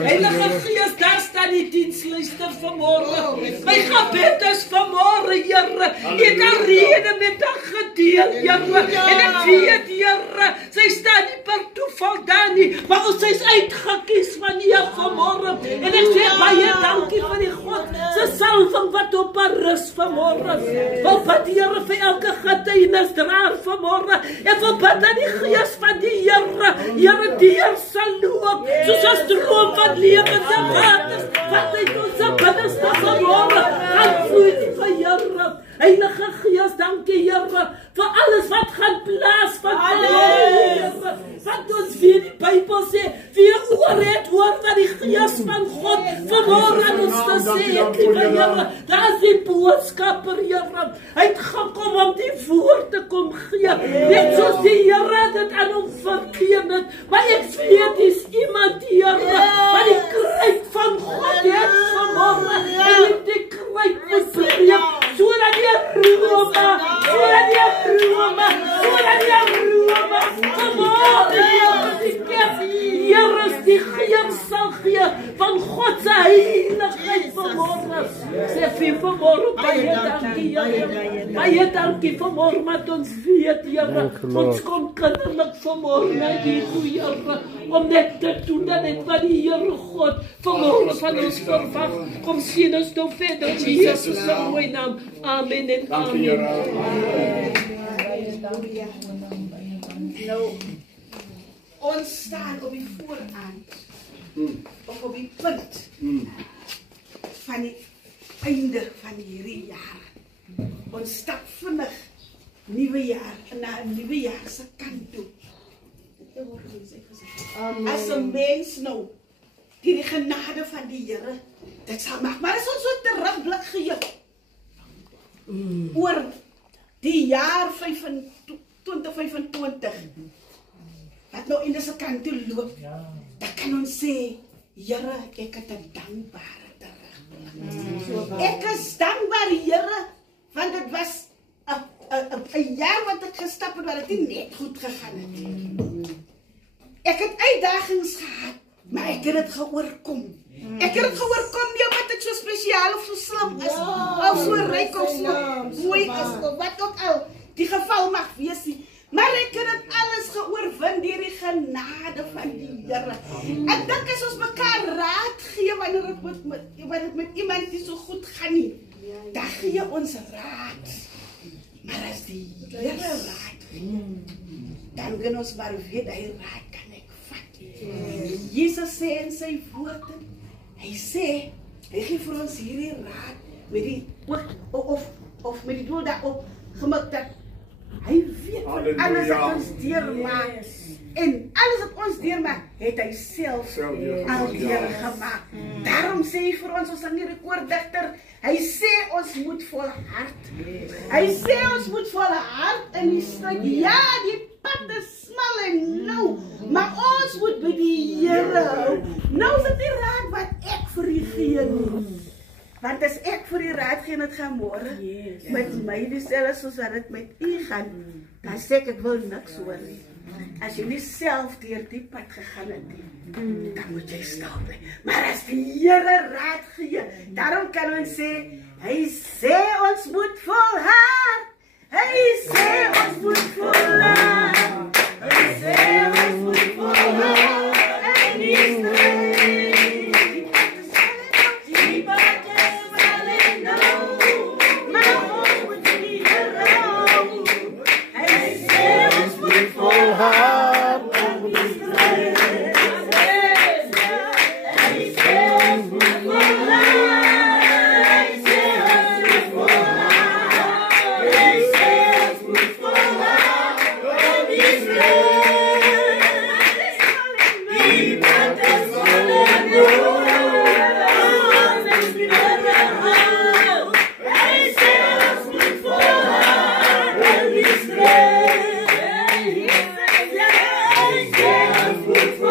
Heilige Gees, daar staan die dienstluister vanmorgen. My gebed is vanmorgen, Here. Jy het al rede met haar gedeel, Here. En ek weet, Here, sy staan nie per toeval daar nie, maar ons is uitgekies van hier vanmorgen. En ek sê baie dankie vir die God, sy salving wat op haar rus vanmorgen. Wil bid, Here, vir elke getuienisdraer vanmorgen. En wil bid aan die Gees van die Here. Here, die Heer sal loop, soos as droom van lewende waters, wat uit ons binneste vanmorgen gaan vloei van Here. Heilige Gees, dankie Here, vir alles wat gaan plaas van Here. Wat ons weer die Bybel sê, wie oor het hoor wat die Gees van God vanmorgen aan ons te sê, lieve Here. Daar is die boodskapper, Here. Hy het gekom om die woord te kom gee, net soos die Here dit aan hom verkeen het. Maar ek weet, is iemand, Here, wat die kruid van God het vanmorgen, en die kruid moet breek, zodat die Rome, Here is die Gees sal gee van God se heiligheid vanmorgen. Sê vir vanmorgen, baie dankie, Here. Baie dankie vanmorgen, wat ons weet, Here. Ons kom kinderlik vanmorgen na die toe, Here, om net te doen dat het wat die Here God vanmorgen van ons verwag. Kom sien ons nou verder, Jesus se mooie naam. Amen en amen. Nou, ons staan op die vooraand, of op die punt van die einde van hierdie jaar. Ons stap vinnig nuwe jaar na 'n nuwe jaar se kant toe. As 'n mens nou die genade van die Here dit sal maak, maar as ons so terugblik gee oor die jaar 2025 wat nou in deze kant toe loop, dan kan ons sê, Here, ek het 'n dankbare terugblik. Ek is dankbaar, Here, want dit was 'n jaar wat ek gestap het, wat dit nie net goed gegaan het. Ek het uitdagings gehad, maar ek het dit geoorkom. Ek het dit geoorkom nie omdat ek so spesiaal of so slim is, of so ryk of so mooi is, of wat ook al die geval mag wees nie. Maar ek het dit alles geoorwin deur die genade van die Here. Ek dink as ons mekaar raad gee wanneer dit met iemand nie so goed gaan nie, dan gee ons raad. Maar as die Here raad gee, dan kan ons maar weet hy raad kan ek vat. Jesus sê in sy woorde, hy sê, hy gee vir ons hierdie raad met die of met die doel daarop gemik dat hy weet van alles wat ons deurmaak. En alles wat ons deurmaak, het hy self al deurgemaak. Daarom sê hy vir ons aan die rekoordigter, hy sê ons moet volhard. Hy sê ons moet volhard in die stryd. Ja, die pad is smal en nou, maar ons moet by die Here hou. Nou is dit die raad wat ek vir u gee nie. Want as ek vir die raad gee en het gaan môre, met my dieselfde soos wat dit met u gaan, dan sê ek wil niks hoor nie. As jy nie self deur die pad gegaan het nie, dan moet jy stil bly. Maar as die Here raad gee, daarom kan ons sê, hy sê ons moet volhard. Hy sê ons moet volhard. Hy sê ons moet volhard. En die stryd. Good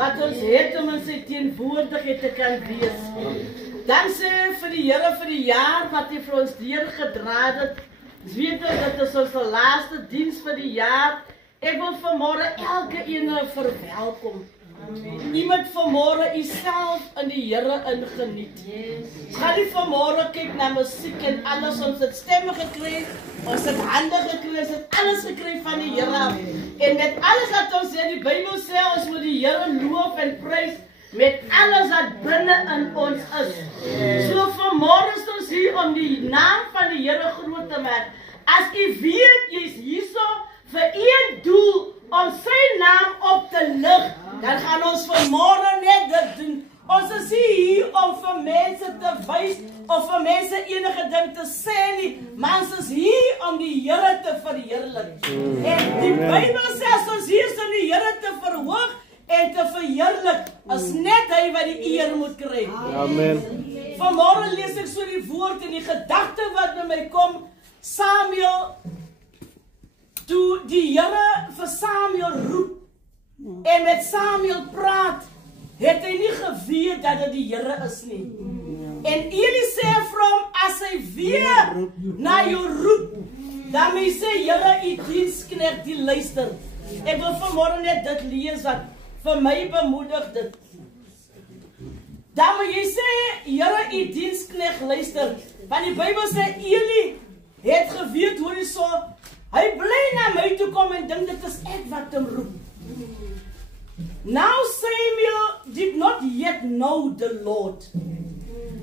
Wat ons het om in sy teenwoordigheid te kan wees. Dankie vir die Here vir die jaar wat hy vir ons deurgedra het. Ons weet dat dit ons laaste diens vir die jaar. Ek wil vanmôre elke ene verwelkom. Niemand vanmôre uself in die Here ingeniet. Gaan nie vanmôre kyk na musiek en alles, ons het stemme gekry, ons het hande gekry, ons het alles gekry van die Here af. En met alles wat ons in die Bybel sê, ons moet die Here loof en prys met alles wat binne in ons is. So vanmôre is ons hier om die naam van die Here groot te maak. As u weet, jy is hierso vir een doel om sy naam op te lig, dan gaan ons vanmôre net dit doen. Ons is hier om vir mense te wys of vir mense enige ding te sê nie, maar ons is hier om die Here te verheerlik. En die Bybel sê as ons hier is om die Here te verhoog en te verheerlik, is net hy wat die eer moet kry. Amen. Vanmôre lees ek so die woord en die gedagte wat by my kom, Samuel, toe die Here vir Samuel roep en met Samuel praat, het hy nie geweet dat dit die Here is nie. En Eli sê vir hom, as hy weer na jou roep, dan moet hy sê, Here, u diensknegt die luister. Ek wil vanmorgen net dit lees wat vir my bemoedig dit. Dan moet jy sê, Here, u diensknegt luister. Want die Bybel sê, Eli het geweet hoe hy so, hy bly na my toe kom en dink dit is ek wat hom roep. Now Samuel did not yet know the Lord.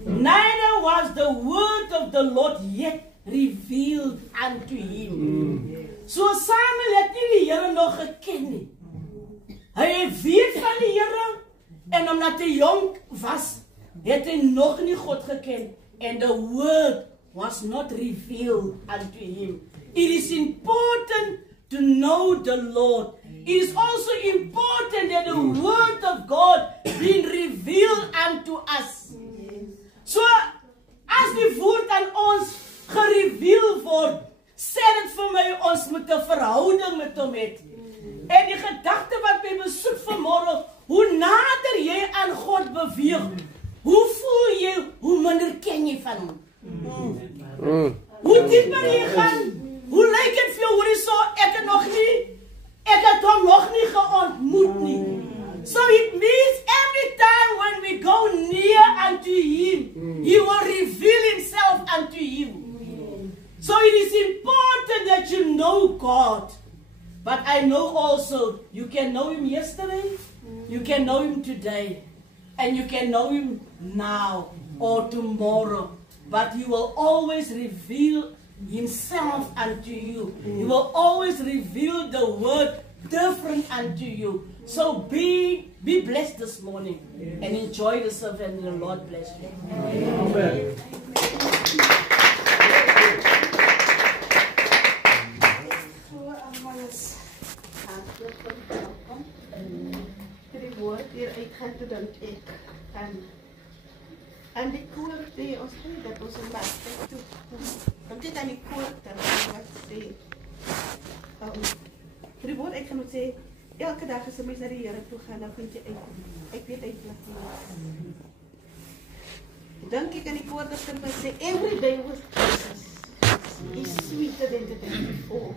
Neither was the word of the Lord yet revealed unto him. So Samuel het nie die Here nog geken nie. Hy weet van die Here en omdat hy jong was, het hy nog nie God geken. And the word was not revealed unto him. It is important to know the Lord. It is also important that the word of God be revealed unto us. So, as die woord aan ons gereveal word, sê dit vir my, ons moet 'n verhouding met hom het. En die gedagte wat my besoek vanmorgen, hoe nader jy aan God beweeg, hoe voel jy, hoe minder ken jy van hom? Hoe dieper jy gaan, hoe lyk het vir jou, hoor jy so, ek het hom nog nie geontmoet nie. So it means every time when we go near unto him, he will reveal himself unto you. So it is important that you know God. But I know also, you can know him yesterday, you can know him today, and you can know him now or tomorrow. But he will always reveal himself unto you. He will always reveal the word different unto you. So be blessed this morning and enjoy the service, and the Lord bless you. Amen. Die woord hier uitgaan toe dan ek aan die koor die ons weet dat ons in basket toe dan dit aan die koor dan wat sê die woord ek gaan moet sê elke dag as 'n mens na die Here toe gaan dan vind jy uit ek weet eintlik nie dink ek aan die koor dat hulle sê every day with Jesus is sweeter than the day before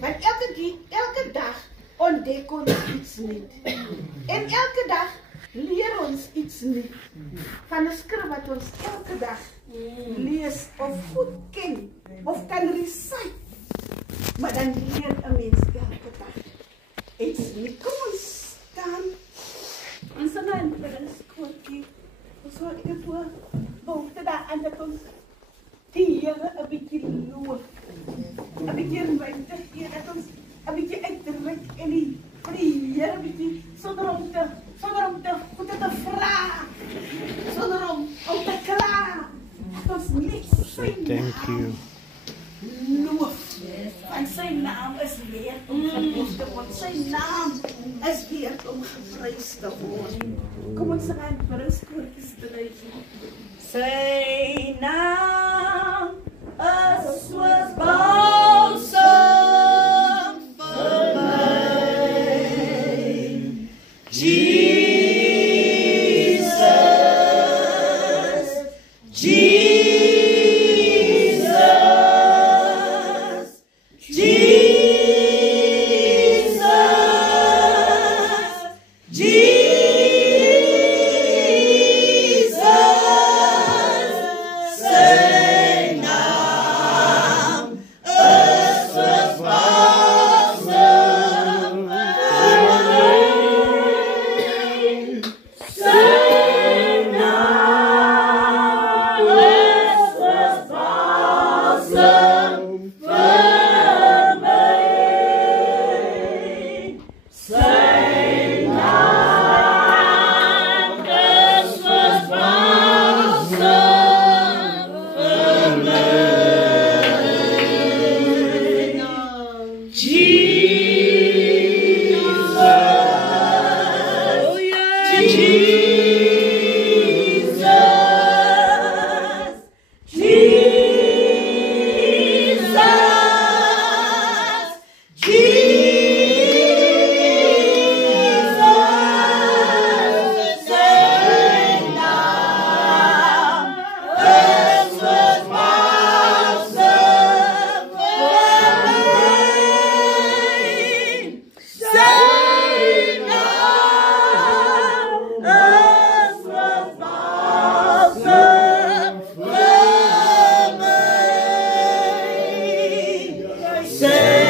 want elke dag ontdek ons iets nuut. En elke dag leer ons iets nuut. Van 'n skrif wat ons elke dag lees of goed ken of kan recite. Maar dan leer 'n mens elke dag iets nuut. Kom ons staan. Ons staan in die skooltjie. Ons hoor ek het voor behoefte daaraan dat ons die Here 'n bietjie loof. 'n bietjie ruimte gee dat ons 'n bietjie uitdruk en die Here bietjie sonder om te vra, sonder om te kla. Ons net sy naam loof. Want sy naam is weer om geprys te word. Sy naam is weer om geprys te word. Kom ons gaan vir 'n skoortjie te lees. Sy naam is soos balsam. Say Jesus.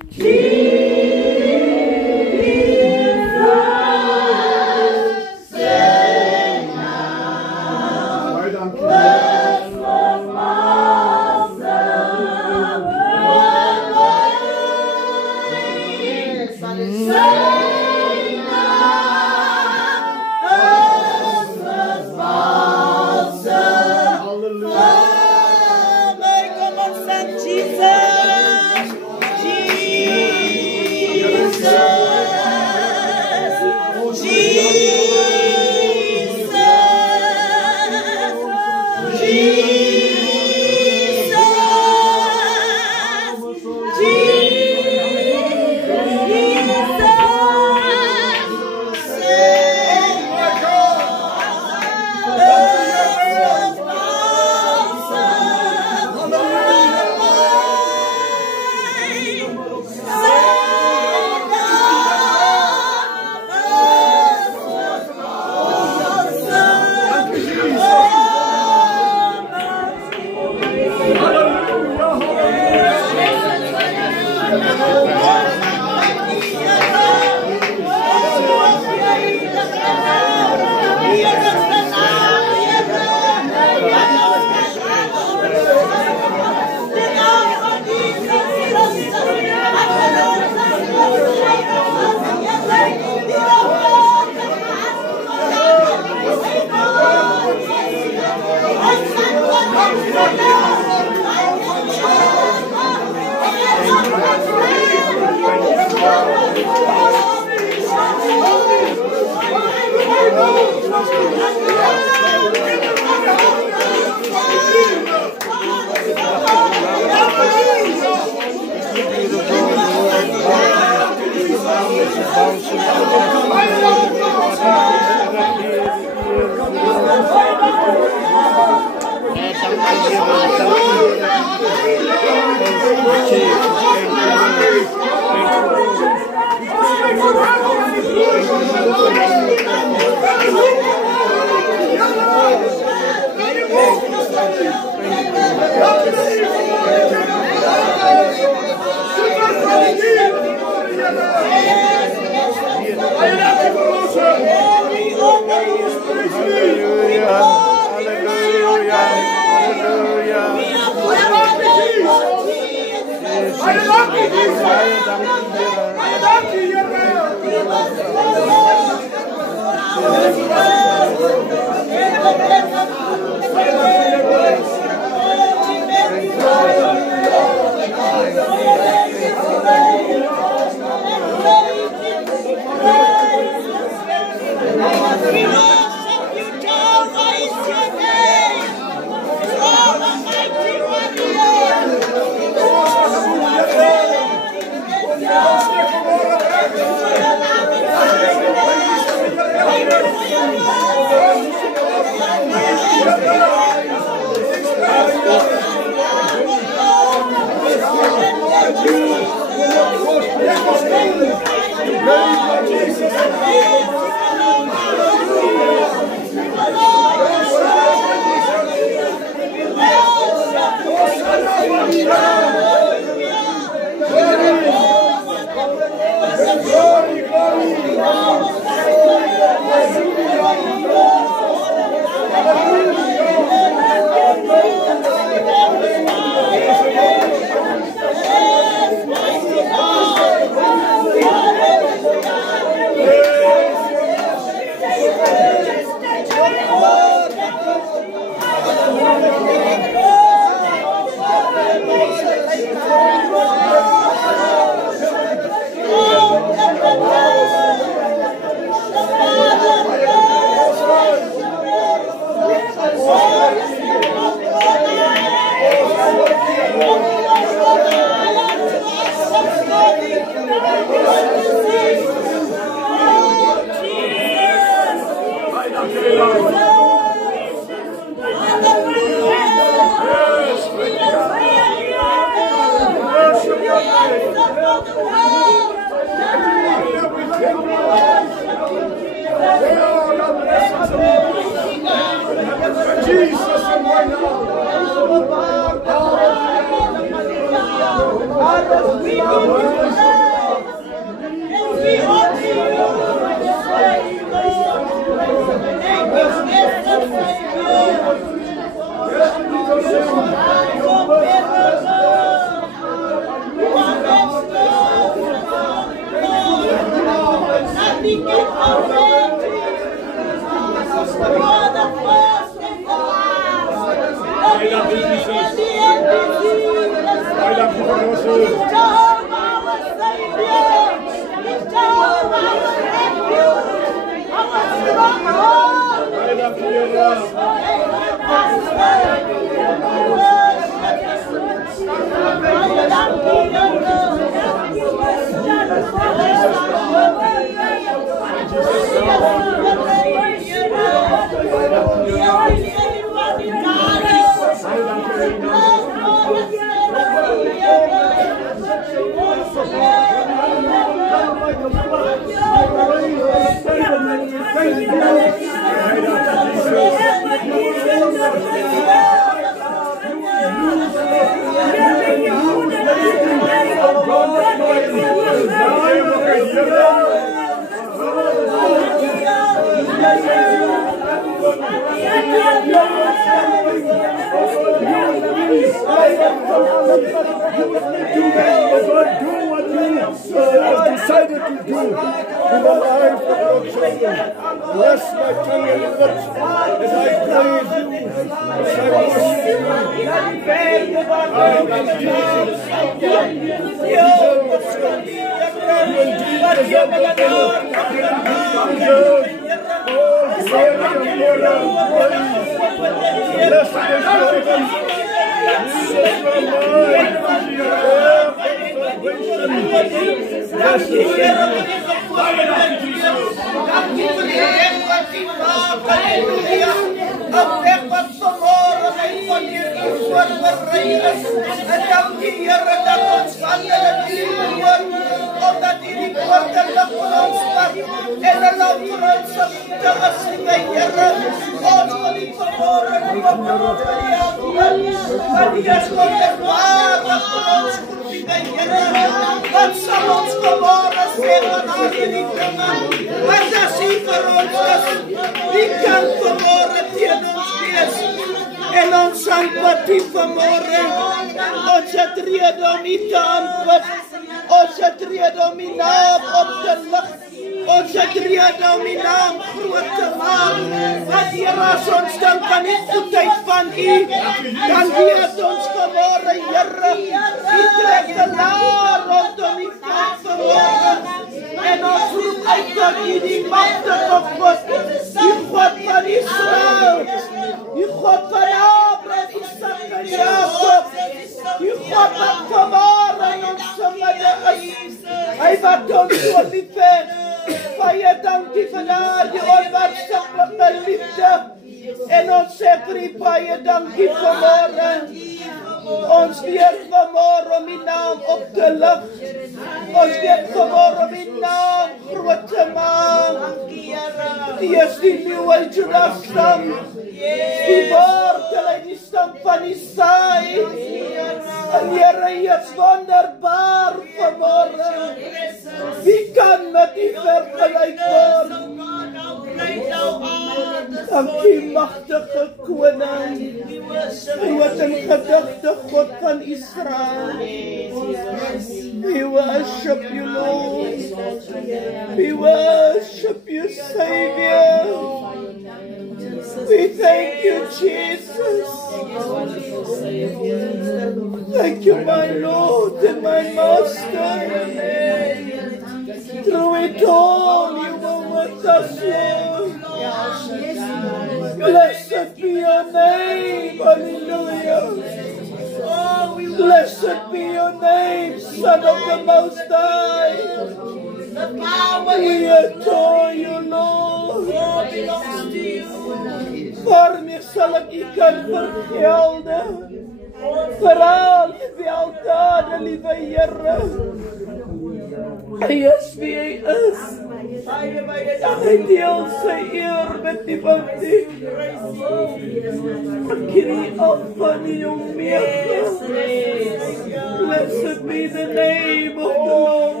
Blessed be the name of the Lord.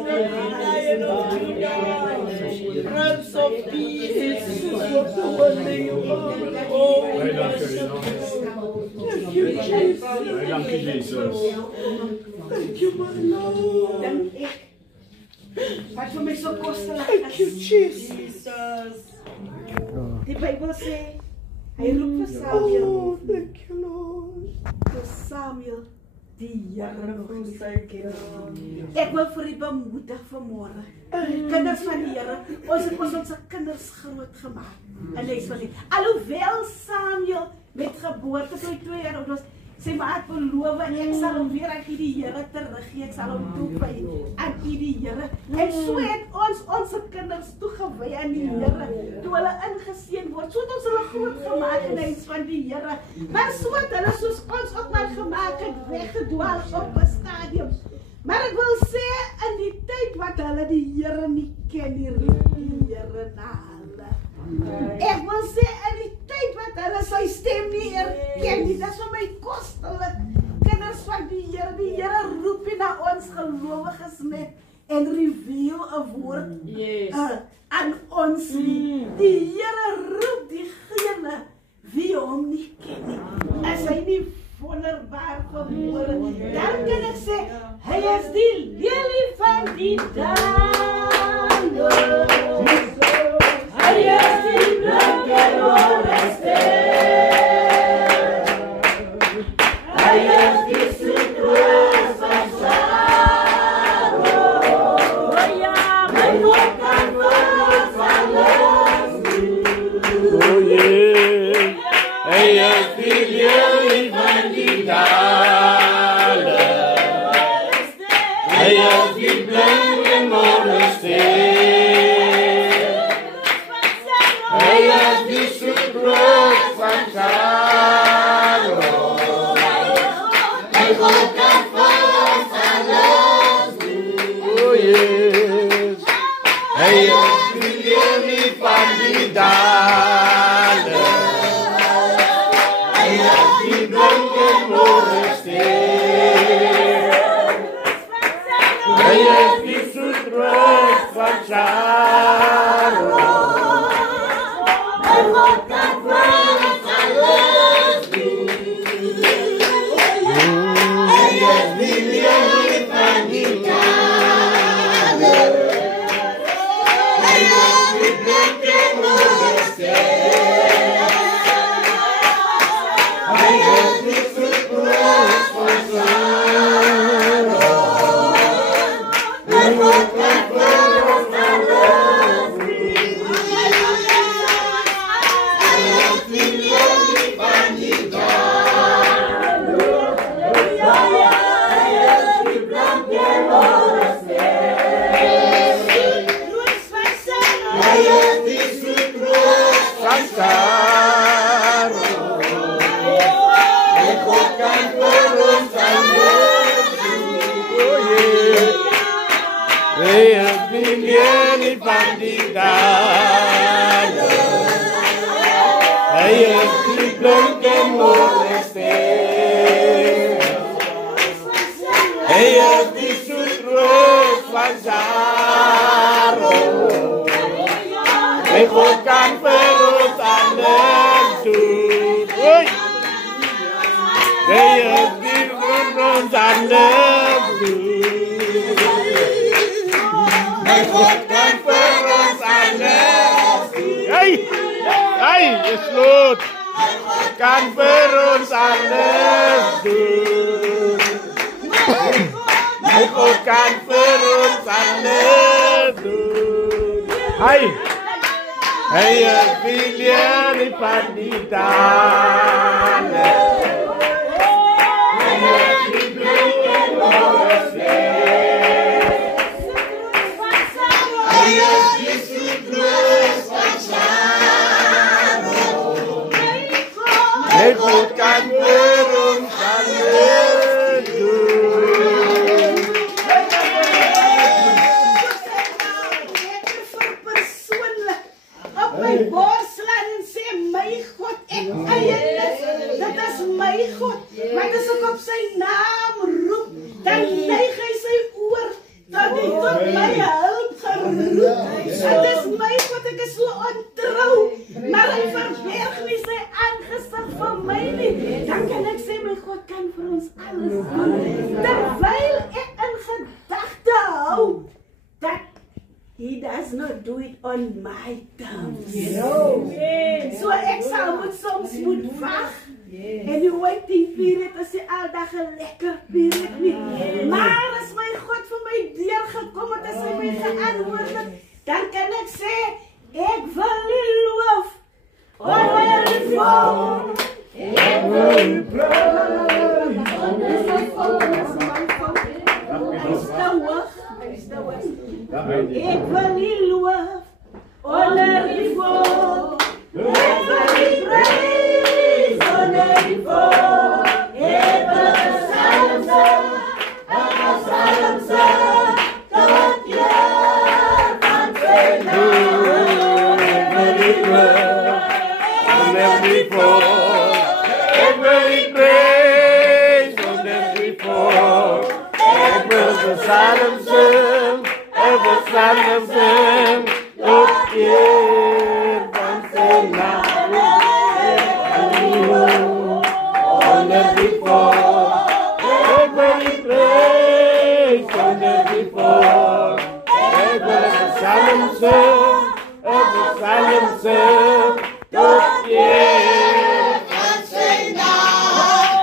Prince of Peace, what a wonder you are. Oh, thank you, Jesus. Thank you, Jesus. Thank you, my Lord. Wat vir my so kostelijk Thank you, is. Jesus. Die Bijbel sê, hy roep vir Samuel. Oh, thank you, Lord. Vir Samuel, die Here nog nie ken. Ek wil vir u bemoedig vanmôre. Kinders van die Here, ons het ons kinders groot gemaak. En lees van dit. Alhoewel Samuel met geboorte toe 2 jaar oud was, sy maar het beloof, ek sal hom weer aan u die Here teruggee, ek sal hom toewy aan u die Here. En so het ons kinders toegewy aan die Here, toe hulle ingeseën word, so het ons hulle groot gemaak in die huis van die Here. Maar so het hulle soos ons ook maar gemaak het, weggedwaal op 'n stadium. Maar ek wil sê, in die tyd wat hulle die Here nie ken, die roep die Here na hulle. Ek wil sê, in die tyd wat hulle sy stem nie herken nie, dis vir my kostelik. Kinders van die Here roep nie na ons gelowiges net en reveal 'n woord aan ons nie. Die Here roep diegene wie hom nie ken nie. As hy nie wonderbaar gebore, dan kan ek sê, hy is die lelie van die dale. Hy is die blanke Oreste. Hy is die soetroos van Sharon. Ja, my God kan vir ons alles doen. Oh yeah, hy is die lelie van die dale. Hy is die blanke Oreste. Hy is die soetroos van Sharon. My God kan vir ons alles doen. Oh yes, hy is die lelie van die dale. Hy is die blanke Oreste. Hy is die soetroos van Sharon. My God kan vir ons alles doen. Hy is die lelie van die dale. Hy is die blanke Oreste. Hy is die soetroos van Sharon. My God kan vir ons alles doen. Hy is die lelie van die dale. Hy is die blanke Oreste. Hy is die soetroos van Sharon. My God kan vir ons alles doen. Oh yeah. Hy is die lelie van die dale. Hy is die blanke Oreste. Hy is die soetroos van Sharon. My God kan vir ons alles doen. Hoi! Hy is die vir ons alles doen. My God kan vir ons alles doen. Hey! Hey, is goed. Kan vir ons alles doen. My God kan vir ons alles doen. Hey! Hy is die lelie van die dale. Hy is die blanke Oreste. Hy is die soetroos van Sharon. My God kan vir ons alles doen. My bors slaan en sê, my God, ek eien dit. Dit is my God. Want as ek op sy naam roep, dan neig hy sy oor, dat hy tot my hulp geroep. Dit is my God, ek is so ontrou, maar hy verberg nie sy aangesig van my nie. Dan kan ek sê, my God kan vir ons alles doen. Terwyl ek in gedagte hou, dat it on my terms. So ek sal moet soms moet wag. En die waiting period is nie aldag 'n lekker period nie. Maar as my God vir my deur gekom het, as hy my geantwoord het, dan kan ek sê ek wil U loof. Honor U voor. Ek wil U prys. Ik wil niet loof, honor die voor. Ik wil die prijs, honor die voor. Ik wil de salm zingen, tot je van zijn naam. Ik wil die loof, honor die voor. Ik wil die prijs, honor die voor. Ik wil de salm zingen. De salm zing, tot keer van zijn naam. Onder die voor, ik wil die prijs. Onder die voor, ik wil de salm zing, tot keer van zijn naam.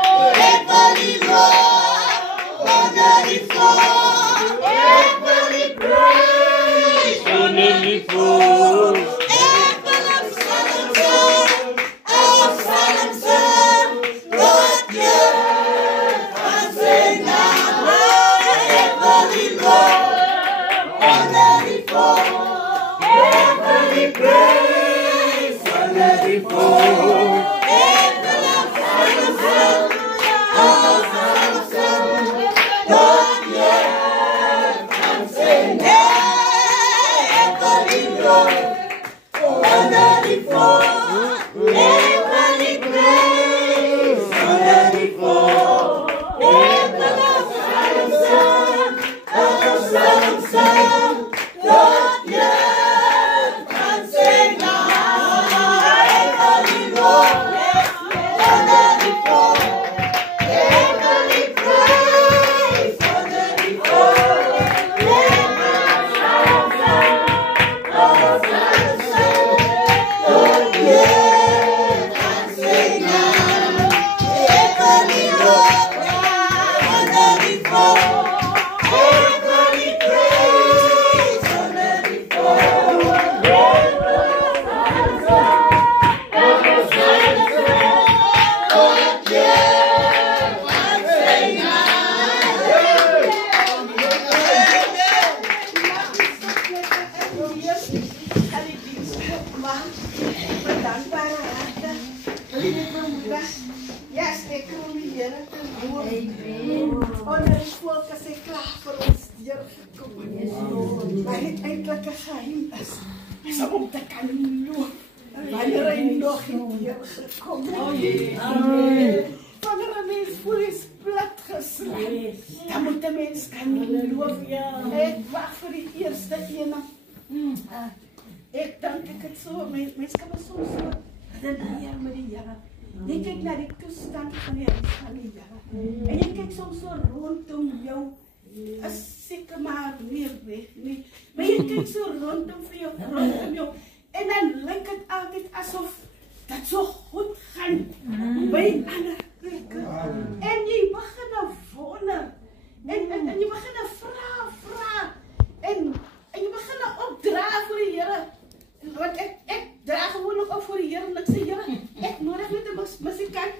Ik wil die loof, onder die voor. Ik dank het zo, mensen kan me soms zo redeneren met die jaren. Je kijkt naar die toestand van die jaren. En je kijkt soms zo rondom jou. Als zeker maar weer weg. Nee. Maar je kijkt zo rondom jou. En dan lijkt het altijd alsof dat zo goed gaat bij een andere plekken. En je begint te wonen. En je begint te vragen. En je begint te opdragen voor de Heer. Want ik draag gewoon ook op voor de Heer. En ik zeg, Heer, ik nodig niet een muzikant.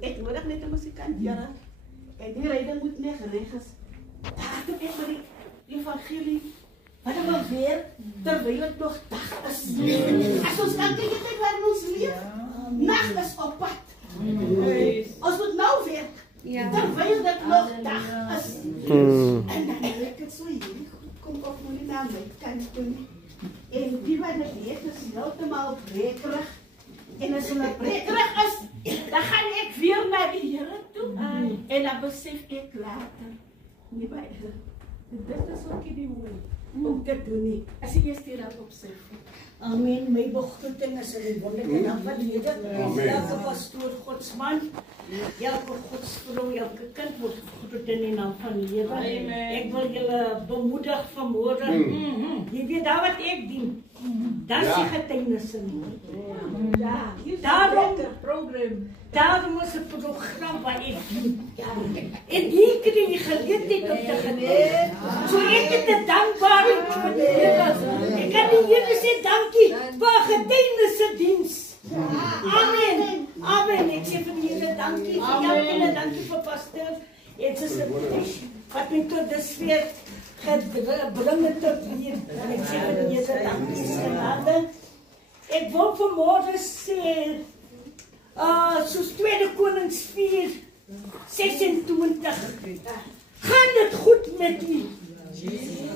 Ik nodig niet een muzikant, Heer. En die rijden moet neerleggen. Daar heb ik maar die evangelie. Wat hebben we weer? Terwijl het nog dag is. Als ons dan kijken waar ons leeft. Nacht is op pad. Als we het nou werken. Terwijl het nog dag is. En dan lijkt het zo heel goed. Kom op moet naar mijn kant toe. En die wat het heeft is helemaal brekerig. En als het brekerig is, dan ga ik weer naar de Heer toe. En dan besef ik later. Dit is ook in die woord. om te doen nie. As jy eers hier op sy voet. Amen. My begroeting is in die wonderlike naam van die Here. Elke pastoor, Godsman, elke godsvrou, elke kind word begroet in die naam van die Here. Ek wil julle bemoedig vanmôre. Jy weet daar wat ek dien. Dat is die getuienisse nie. Daarom is het program wat ek dien. En die kry die geleentheid om te geniet. So ek het 'n dankbaarheid vir die Here. Ek kan die Here sê dankie vir getuienisse diens. Amen. Amen. Ek sê vir die Here dankie vir elkeen, dankie vir pastoor. Dit is wat my tot dusver gebring het tot hier. En ek sê vir die Here dankie vir genade. Ek wil vanmôre sê soos 2 Konings 4:26 gaan dit goed met u.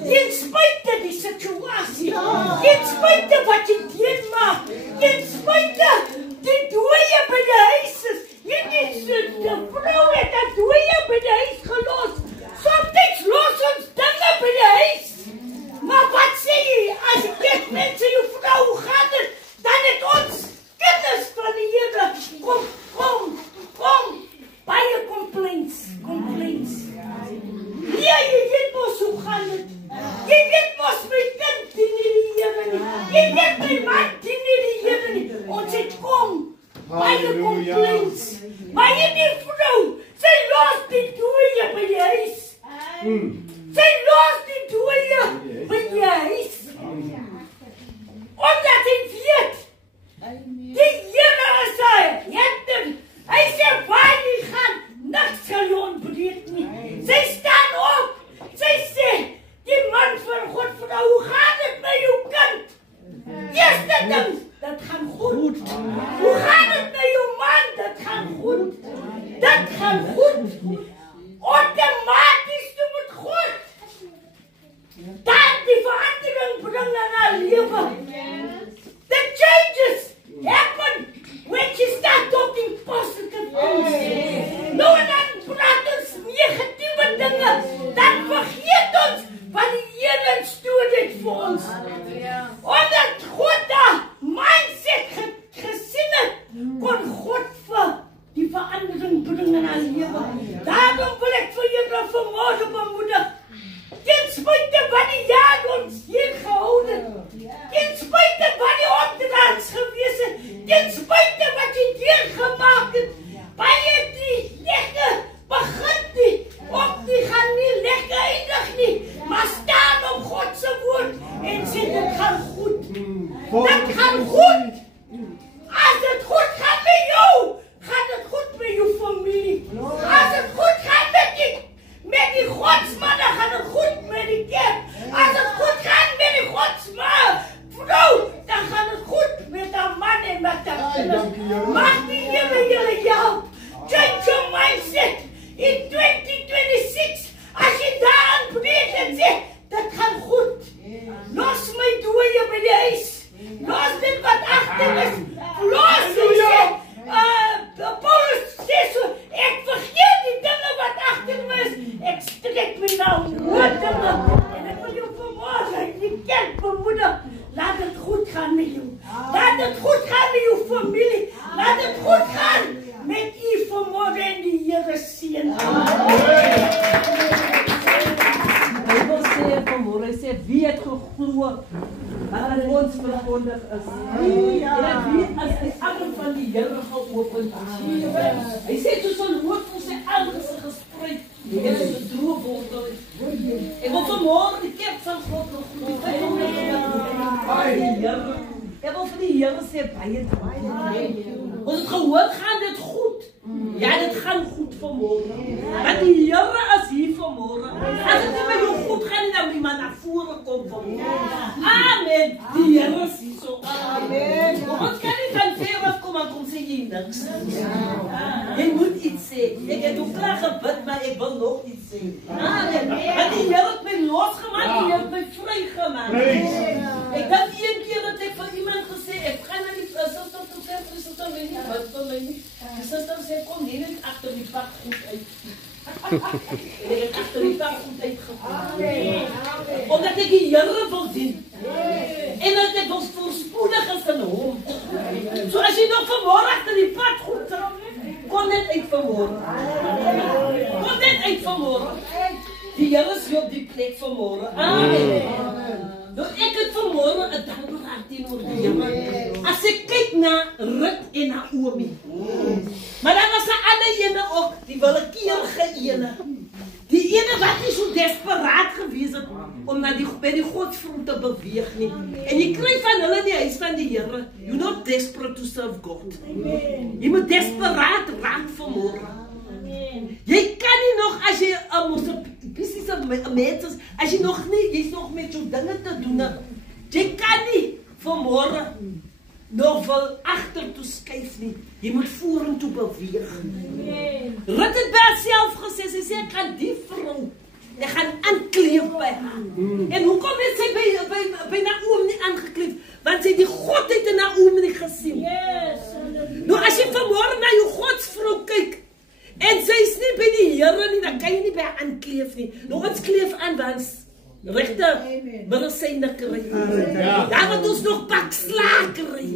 Ten spyte die situasie, ten spyte wat jy deurmaak, ten spyte die dooie by die huis is, jy die vrou het dat dooie by die huis gelos. Soms los ons dinge by die huis. Maar wat sê jy, as jy kyk mense, jou vrou, hoe gaat het? Dan het ons kinders van die Here, kom, baie complaints. Ja, jy weet mos hoe gaan het. Jy weet mos my kind dien nie die Here nie. Jy weet my man dien nie die Here nie. Ons het baie complaints. Maar die vrou, sy los die dooie by die huis. Sy los die dooie by die huis. Omdat hy weet, die Here is hy. Hy sê, waar jy gaan, niks sal jy ontbreek nie. Sy staan op. Sy sê, die man van God, vrou, hoe gaan het met jou kind? Eerste ding, dat gaan goed. Hoe gaan het met jou man? Dat gaan goed. Dat gaan goed. Automatisch toe met God. Dat die verandering bring in haar lewe. The changes happen when she starts talking positive things. Nou en dan praat ons negatieve dinge. Dan vergeet ons wat die Here instoot het vir ons. Omdat God daar mindset gesien het, kon God vir die verandering bring in haar lewe. Daarom wil ek vir julle vanmôre bemoedig. Ten spyte van die jaar ons hier gehou het. Ten spyte van die opdrags gewees het. Ten spyte wat jy deurgemaak het. Baie die lekker begin nie. Of die gaan nie lekker eindig nie. Maar staan op God se woord en sê dit gaan goed. Dit gaan goed. As dit goed gaan met jou, gaan dit goed met jou familie. As dit goed gaan met die godsmanne, gaan het goed met die kerk. As het goed gaan met die godsman, vrou, dan gaan het goed met haar man en met haar kinders. Mag die Here julle help. Change your mindset in 2026. As jy daar aanbreek en sê, dit gaan goed. Los my dooie by die huis. Los dit wat agter is. Los dit. Paulus sê so, ek vergeet die dinge wat agter my is. Ek strek my nou oor dinge. En ek wil jou vanmôre die kerk bemoedig. Laat het goed gaan met jou. Laat het goed gaan met jou familie. Laat het goed gaan met u vanmôre en die Here seën. Hy wil sê vanmôre, hy sê wie het geglo dat ons verkondig is. En dat weet as die arm van die Here geopen is. Hy sê toe so woord vir sy aangesig gespreek. En is 'n droë wonder. Ek wil vanmôre die kerk van God begroet. Ek wil vir die Here sê baie dankie. Ons het gehoor gaan dit goed. Ja, dit gaan goed vanmôre. Want die Here is hier vanmôre. As dit nie met jou goed gaan, dan moet man na vore kom vanmôre. Amen. Die Here is hier so. Amen. Ons kan nie van ver af kom en kom sê jy niks. Jy moet iets sê. Ek het ook klaar gebid, maar ek wil nog iets sê. Amen. Want die Here het my losgemaak, die Here het my vrygemaak. Ek dink een keer dat ek vir iemand gesê, ek gaan na die suster toe sê, suster, weet nie wat van my nie. Die suster sê, kom nie net agter die pak goed uit. En ek het agter die pak goed uitgegaan. Omdat dat ek die Here wil dien. En dat ek ons voorspoedig is in hom. So as jy nog vanmôre agter die pad goed kon net uit vanmôre. Kon net uit vanmôre. Die Here is op die plek vanmôre. Amen. Nou ek het vanmôre 'n dankbaarheid teenoor die Here. As ek kyk na Rut en Naomi. Maar daar was 'n ander ene ook, die willekeurige ene. Die ene wat nie so desperaat gewees het om na by die godsvrou te beweeg nie. En jy kry van hulle in die huis van die Here, you're not desperate to serve God. Jy moet desperaat raak vanmôre. Jy kan nie nog as jy presiese as jy nog nie, jy's nog met jou dinge te doen. Jy kan nie vanmôre nog wel agter toe skuif nie. Jy moet vorentoe beweeg. Rut het by haarself gesê, sy sê ek gaan die vrou, ek gaan aankleef by haar. En hoekom het sy by Naomi nie aangekleef? Want sy die godheid in Naomi nie gesien. Nou as jy vanmôre na jou godsvrou kyk, en sy is nie by die Here nie, dan kan jy nie by haar aankleef nie. Nou ons kleef aan, want regte medisyne kry. Daar wat ons nog pak slaag kry.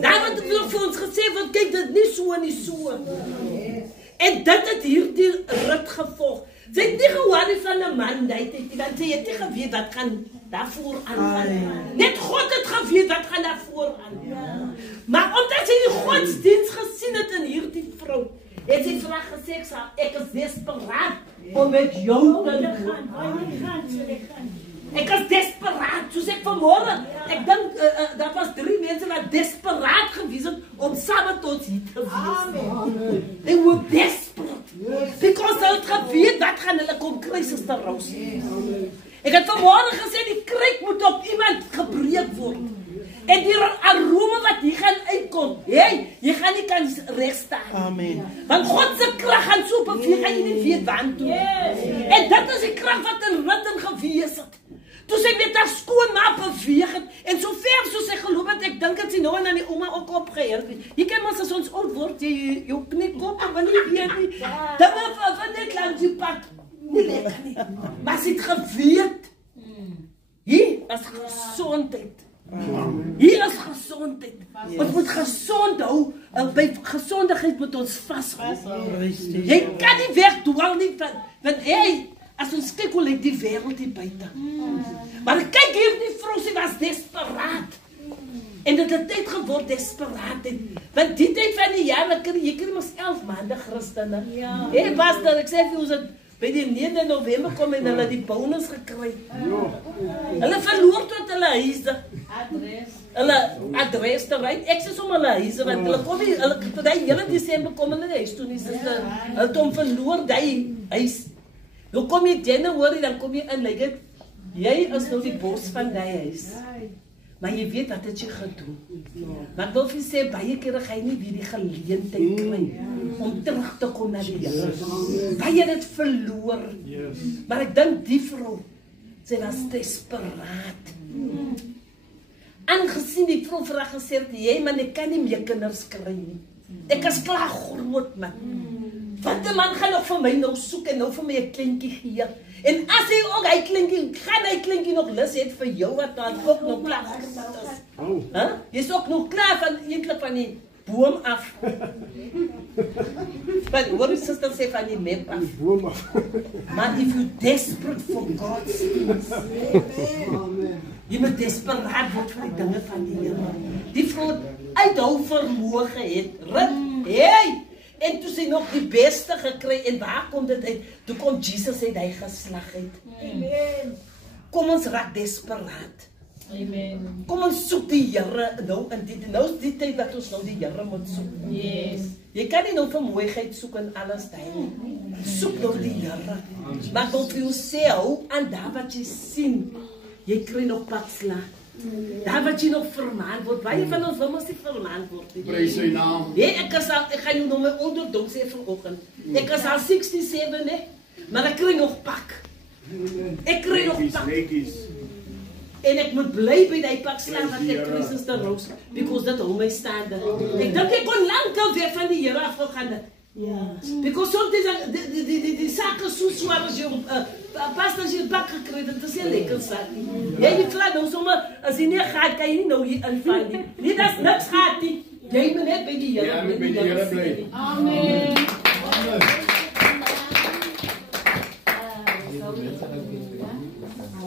Daar wat nog vir ons gesê word, kyk dit nie so en nie so. En dit het hierdie Rut gevolg. Sy het nie gehoor van 'n man daai tyd, want sy het nie geweet wat gaan daarvoor aan. Net God het geweet wat gaan daarvoor aan. Maar omdat sy die godsdienst gesien het in hierdie vrou, het sy vraag gesê, ek is desperaat om met jou te gaan. Ek is desperaat, soos ek vanmôre, ek dink, daar was 3 mense wat desperaat gewees het om saam met ons hier te wees. They were desperate, because hulle het geweet, dat gaan hulle kom kry, Suster Roos. Ek het vanmôre gesê, die kruik moet op iemand gebreek word. En die arome wat hier gaan uitkom, jy gaan nie kan reg staan. Amen. Want God se krag gaan so beweeg, gaan jy nie weet waartoe. En dit is die krag wat in Rut gewees het. Toe sy met haar skoonma beweeg het, en so ver soos sy geloop het, ek dink dat sy nou en aan die ouma ook opgehelp het. Jy kan maar as ons oud word, jy jou knie kop, en wanneer jy weet nie, dinge van net langs die pad, nie lekker nie. Maar sy het geweet, hier is gezondheid. Hier is gezondheid. Ons moet gezond hou. By gezondigheid moet ons vasthou. Jy kan nie wegdwaal nie, want as ons kyk hoe lyk die wêreld hier buite. Maar kyk hier, die vrou, sy was desperaat. En dit het tyd geword desperaatheid. Want die tyd van die jaar, jy kry mos 11 maande Christene. Pastor, ek sê vir ons het by die 9 November kom en hulle die bonus gekry. Hulle verloor tot hulle huise. Hulle adres te ry. Ek sê sommer hulle huise, want hulle kom nie, tot die hele Desember kom hulle huis toe nie, sister. Hulle het hom verloor, die huis. Nou kom jy January, dan kom jy in, like it, jy is nou die bos van die huis. Maar jy weet wat het jy gedoen. Maar ek wil vir sê, baie kere ga jy nie weer die geleentheid kry om terug te kom na die Here. Baie het verloor. Maar ek dink die vrou, sy was desperaat. Aangesien die vrou vir haar gesê het, jy man, ek kan nie meer kinders kry nie. Ek is klaar groot man. Wat 'n man gaan nog vir my nou soek en nou vir my 'n kleintjie gee. En as hy ook hy kleintjie, gaan hy kleintjie nog lus het vir jou wat dan ook nog klaar is. Jy's ook nog klaar van eintlik van die boom af. But what is sister say van die map af? Boom af. Maar if you desperate for God's things, jy moet desperaat word vir die dinge van die Here. Die vrou uithou vermoë het. En toe sy nog die beste gekry, en waar kom dit uit? Toe kom Jesus uit hy geslag uit. Amen. Kom ons raak desperaat. Amen. Kom ons soek die Here nou in nou is die tyd dat ons nou die Here moet soek. Yes. Jy kan nie nou vir mooiheid soek in alles tyd nie. Soek nou die Here. Maar wil vir jou sê, hou aan daar wat jy sien. Jy kry nog pakslag. Daar wat jy nog vermaan word, baie van ons wil mos nie vermaan word nie. Prys sy naam. Ek gaan jou nou my ouderdom sê vanoggend. Ek is al 67, hè, maar ek kry nog pak. Ek kry nog pak. En ek moet bly by die pak slaan wat ek kry, Suster Roos, because dit hou my staande. Ek dink ek kon lankal weer van die Here afgegaan het. Because sometimes die zaken zo zwaar als je pas als je het bak gekregen hebt, dat is heel lekker zak. Je klaar nou zomaar, als je niet gaat, kan je niet nou hier aanvallen. Niet als niks gaat, jij bent net bij die Heer. Ja, met die Heer blij. Amen. Amen.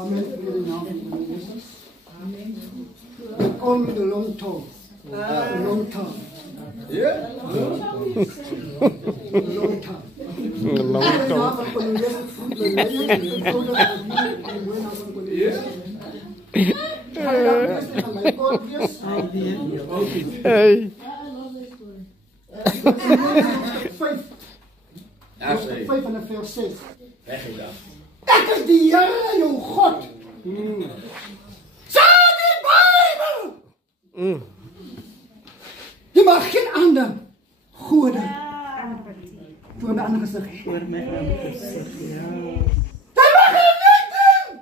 In de naam van Jezus. Amen. Kom de long tongue. Long tongue. Ja? Long tongue. Long Hey. Vijf en vers 6. Weggedaan. Ek is die Here jou God. Sê die Bijbel. Je mag geen ander gode voor mijn andere gezicht. Voor mijn andere gezicht, ja. Jy mag het niet doen.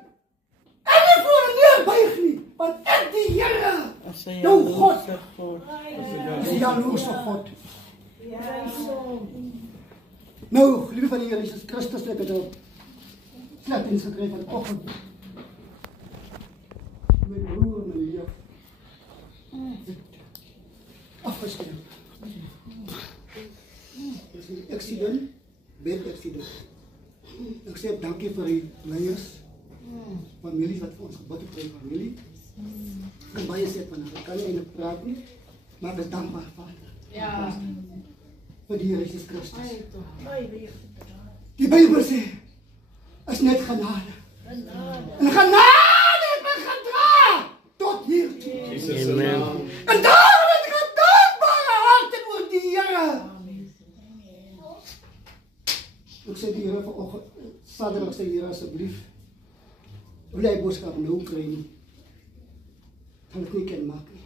En nie voor neerbuig nie. Want ek die Here jou God. Is die jaloerse God. Nou, lieve van die Heer Jesus Christus, ek het een slegdienst gekry vanochtend. Mijn broer, mijn lief. Afgestemd. Dus een accident, bedaccident. Ik zeg dankie voor die leiders, families wat voor ons gebod het voor die familie. Ik kan baie sê van, ik kan niet eindelijk praten, maar ik ben dankbaar, Vader. Ja. Voor die Heer Jesus Christus. Die Bijbel sê, is net genade. En genade het my gedra tot hiertoe. Amen. En daarom het ek 'n dankbare hart teenoor die Here. Ek sê die Here vanoggend, Vader, ek sê Here asseblief, wil jy boodskap nou kry nie. Kan ek nie ken maak nie.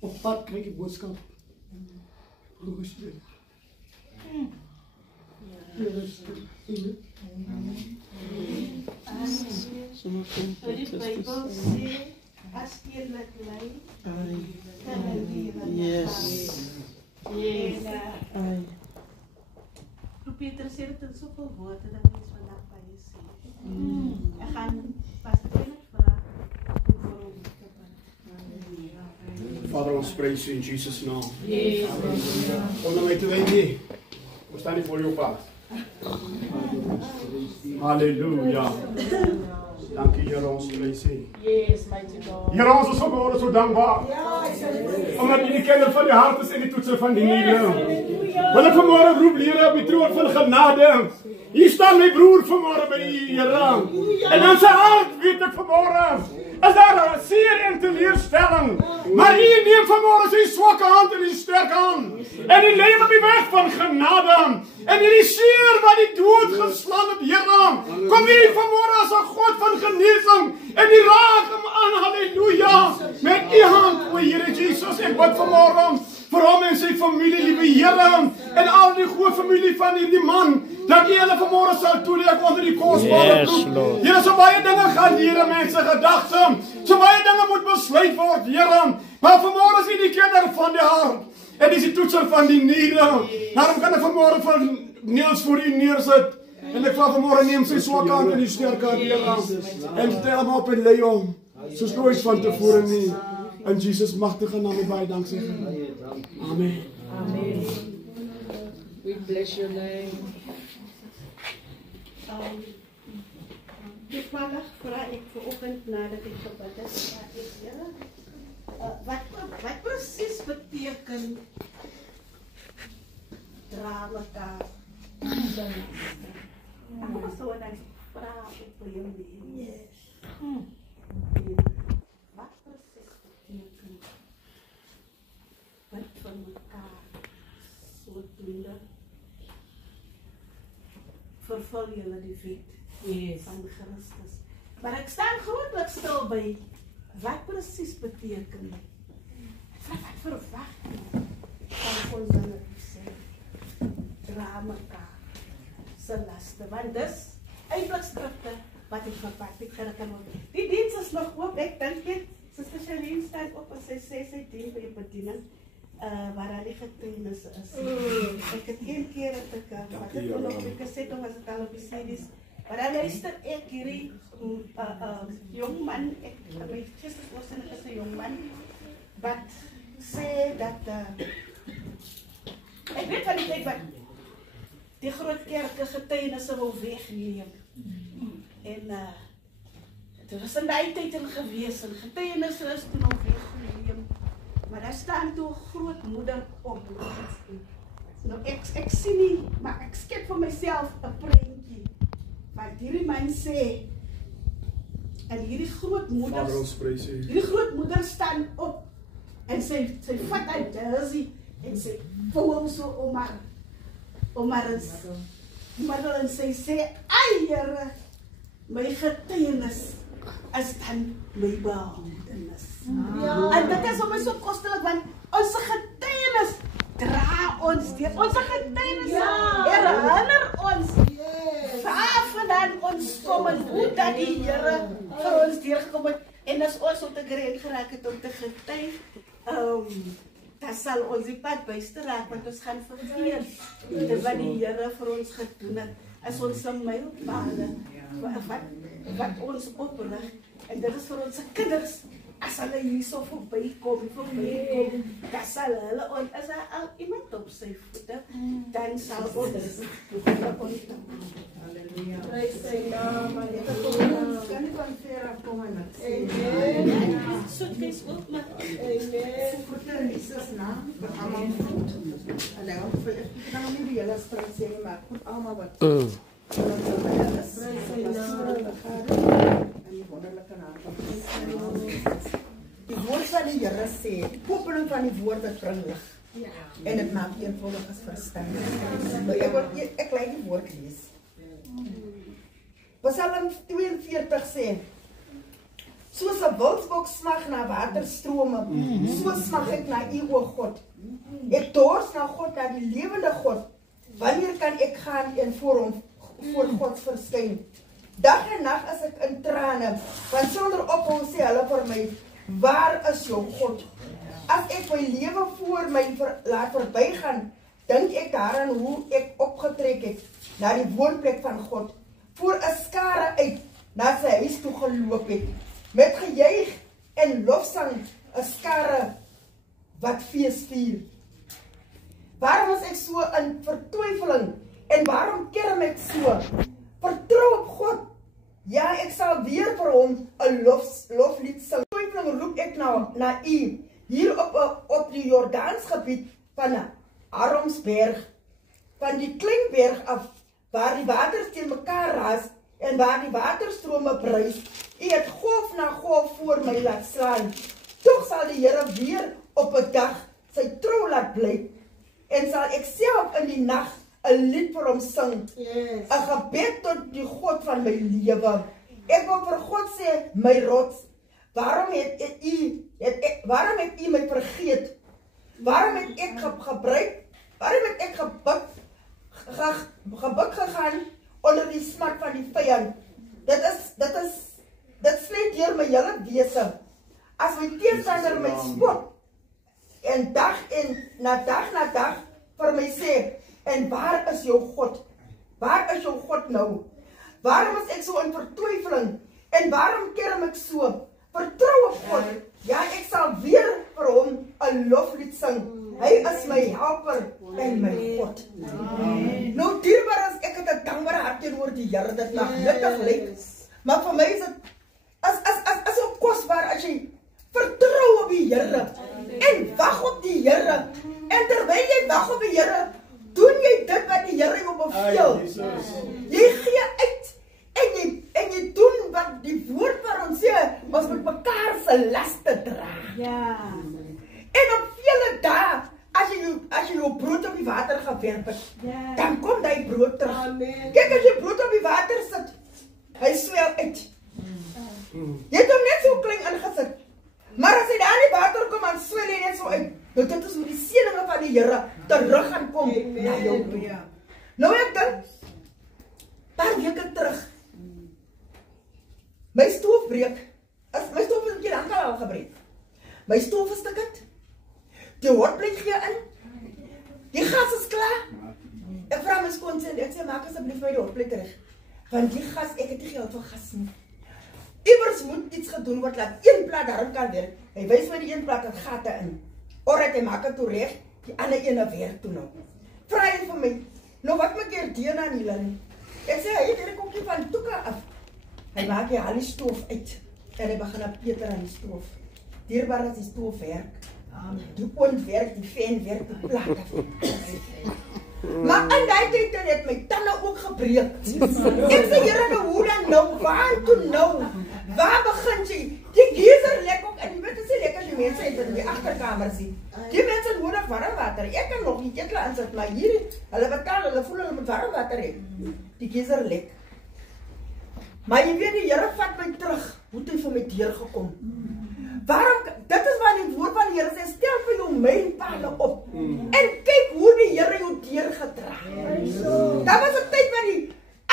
Op pad kry ek die boodskap. Rustig. Die Bijbel sê, as eerlik lei, kan hulle lewe. Yes. Peter sê dit in soveel woorde dat mens vandag by jy sê. Ek gaan Pastor vra vir hom te bid. Vader, ons praise you in Jesus' name. Yes. Kom naar mij te weten. We staan niet voor je pad. Halleluja. Dank je, Heer, ons praise you. Yes, mighty God. Heer, ons is vanmorgen zo dankbaar. Omdat je de kenner van je hart is en de toetsen van die neder. Wil ik vanmorgen roep leren op je troon van genade. Hier staat mijn broer vanmorgen bij je, Heer. En aan zijn hart weet ik vanmorgen. Is daar een zeer en teleurstelling. Maar u neemt vanmorgen zijn zwakke hand en zijn sterke hand. En u leeft op die weg van genade. En die zeer wat die dood geslaan het, Heer. Kom hier vanmorgen als een God van genezing. En die raakt hem aan, halleluja. Met uw hand, o Heer Jezus. Ik bid vanmorgen voor hem en zijn familie, lieve Heer. En al die goede familie van die man. Dat jy hulle vanmorgen sal toedek onder die kostbare bloed. Here, so baie dinge gaan hier in mense gedagte. So baie dinge moet besluit word, Here. Maar vanmorgen is die kenner van die hart. En is die toetser van die niere. Daarom kan ek vanmorgen van Niels voor u neerzet. En ek vraag vanmorgen neem sy swakke hand en die sterke hand, Here. En tel hem op en lei hom. Soos nooit van tevore nie. In Jesus machtige naam en baie dank zeggen. Amen. Amen. We bless your name. Toevallig vraag ik vanochtend nadat ik gebid heb, wat precies betekent dra mekaar zijn lasten? Ek wil so dan vraag op jou nie. Wat precies betekent wat van mekaar so doen? Vervul julle die wet van Christus. Maar ek staan grootlik stil by wat presies beteken. Wat verwag van ons dan sê. Dra mekaar se laste. Want dis eintlik skrifte wat ek verpak. Ek kan word. Die diens is nog oop. Ek dink dit Suster Shalene staan op en sy sê sy dien by die bediening. waar al die getuienisse is. Ek het een keer het ek, wat het wel op die kaset of was het al op die series, maar dan luister ek hierdie jongman, my geestesvoorsitter is 'n jongman, wat sê dat, ek weet van die tyd wat die groot kerke getuienisse wil wegneem. En dit was in die tyd in gewees, en getuienisse is toen al weggeneem. Maar daar staan toe 'n grootmoeder op. Nou ek sien nie, maar ek skep vir myself 'n prentjie. Maar hierdie man sê, en hierdie grootmoeder staan op, en sy vat uit Jersey, en sy vou hom so om haar middel, en sy sê, ai Here, my getuienis is dan my behoudenis. En dit is vir my so kostelik, want ons getuienis dra ons deur. Ons getuienis herinner ons waar vandaan ons kom en hoe dat die Here vir ons deurgekom het. En as ons op te gereed geraak het om te getuig, dan sal ons die pad byste raak, want ons gaan vergeet wat die Here vir ons gedoen het. As ons 'n mylpaal wat ons oprig, en dit is vir ons kinders, as hulle hierso voorbykom, dan sal hulle, as al iemand op sy voete, dan sal ons Halleluja. Prys sy naam, kan nie van ver af kom en ek sê, Amen. Soetkens ook, maar Amen. Voete in Jesus naam, vir allemaal goed. En ek kan nie die hele straat sê, maar goed allemaal wat prys sy naam, en die wonderlijke naam van Jesus. Die woord van die Here sê, die koppeling van die woord het bring lig. En het maak eenvoudig as verstand. Ek laat die woord lees. Psalm 42 sê, soos 'n wildsbok smag na waterstrome, so smag ek na U, o God. Ek dors na God, na die lewende God. Wanneer kan ek gaan en voor God verskyn? Dag en nag is ek in trane, want sonder ophou sê hulle vir my, waar is jou God? As ek my lewe voor my laat verbygaan, dink ek daaraan hoe ek opgetrek het na die woonplek van God, voor 'n skare uit na sy huis toe geloop het, met gejuig en lofsang 'n skare wat fees vier. Waarom is ek so in vertwyfeling en waarom kerm ek so? Vertrou op God. Ja, ek sal weer vir hom 'n loflied sing. Vertwyfeling roep ek na U, hier op die Jordaansgebied van Aromsberg, van die klein berg af, waar die waters teen mekaar raas en waar die waterstrome bruis. U het golf na golf voor my laat slaan. Tog sal die Here weer op 'n dag sy trou laat bly, en sal ek self in die nag 'n lied vir hom sing. 'n Gebed tot die God van my lewe. Ek wil vir God sê, my rots, waarom het U my vergeet? Waarom het ek gebuk gegaan onder die smart van die vyand? Dit slet deur my hele wese. As my teenstander my spot en dag na dag vir my sê, en waar is jou God? Waar is jou God nou? Waarom is ek so in vertwyfeling en waarom kerm ek so? Vertrou op God. Ja, ek sal weer vir hom 'n loflied sing. Hy is my helper en my God. Nou dierbaar as ek het 'n dankbare hart teenoor die Here, dit mag nuttig lyk, maar vir my is dit as ook kosbaar as jy vertrou op die Here en wag op die Here. En terwyl jy wag op die Here, doen jy dit wat die Here jou beveel. Jy gee uit en jy doen wat die woord van ons sê, ons moet mekaar se laste dra. Ja. En op vele dae, as jy jou brood op die water gewerp het, dan kom die brood terug. Kyk, as jy brood op die water sit, hy swel uit. Jy het hom net so klein ingesit, maar as hy daar in die water kom, dan swel hy net so uit. Nou dit is hoe die seëninge van die Here terug gaan kom na jou toe. Nou ek dink, paar weke terug, my stoof breek. My stoof is 'n keer al gebreek. My stoof is stukkend. Die hotplate gee in. Die gas is klaar. Ek vra my skoonseun, ek sê maak asseblief my die hotplate reg. Want die gas, ek het nie geld vir gas nie. Iewers moet iets gedoen word laat een plaat daarin kan werk. Hy wys my die een plaat het gate in. Alright, hy maak het toe reg, die ander ene werk toe nou. Vra hy vir my, nou wat maak jy Diana aan hierdie nie? Ek sê, hy het hierdie kokkie van toeka af. Hy maak hy al die stoof uit. En hy begin op Peter aan die stoof. Dierbaar as die stoof werk. Die oond werk, die fan werk, die plaat af. Maar in die tyd het my tande ook gebreek. Ek sê, Here, nou hoe dan nou? Waar toe nou? Waar begin jy? Die geyser lek ook, en jy weet as jy lekker die mense het in die agterkamer sien. Die mense nodig warm water. Ek kan nog nie ketel aansit, maar hier, hulle betaal, hulle voel hulle moet warm water hê. Die geyser lek. Maar jy weet die Here vat my terug. Hoe het hy vir my deur gekom? Waarom, dit is wat die woord van die Here sê, stel vir jou mylpale op. En kyk hoe die Here jou deur gedra. Daar was 'n tyd waar die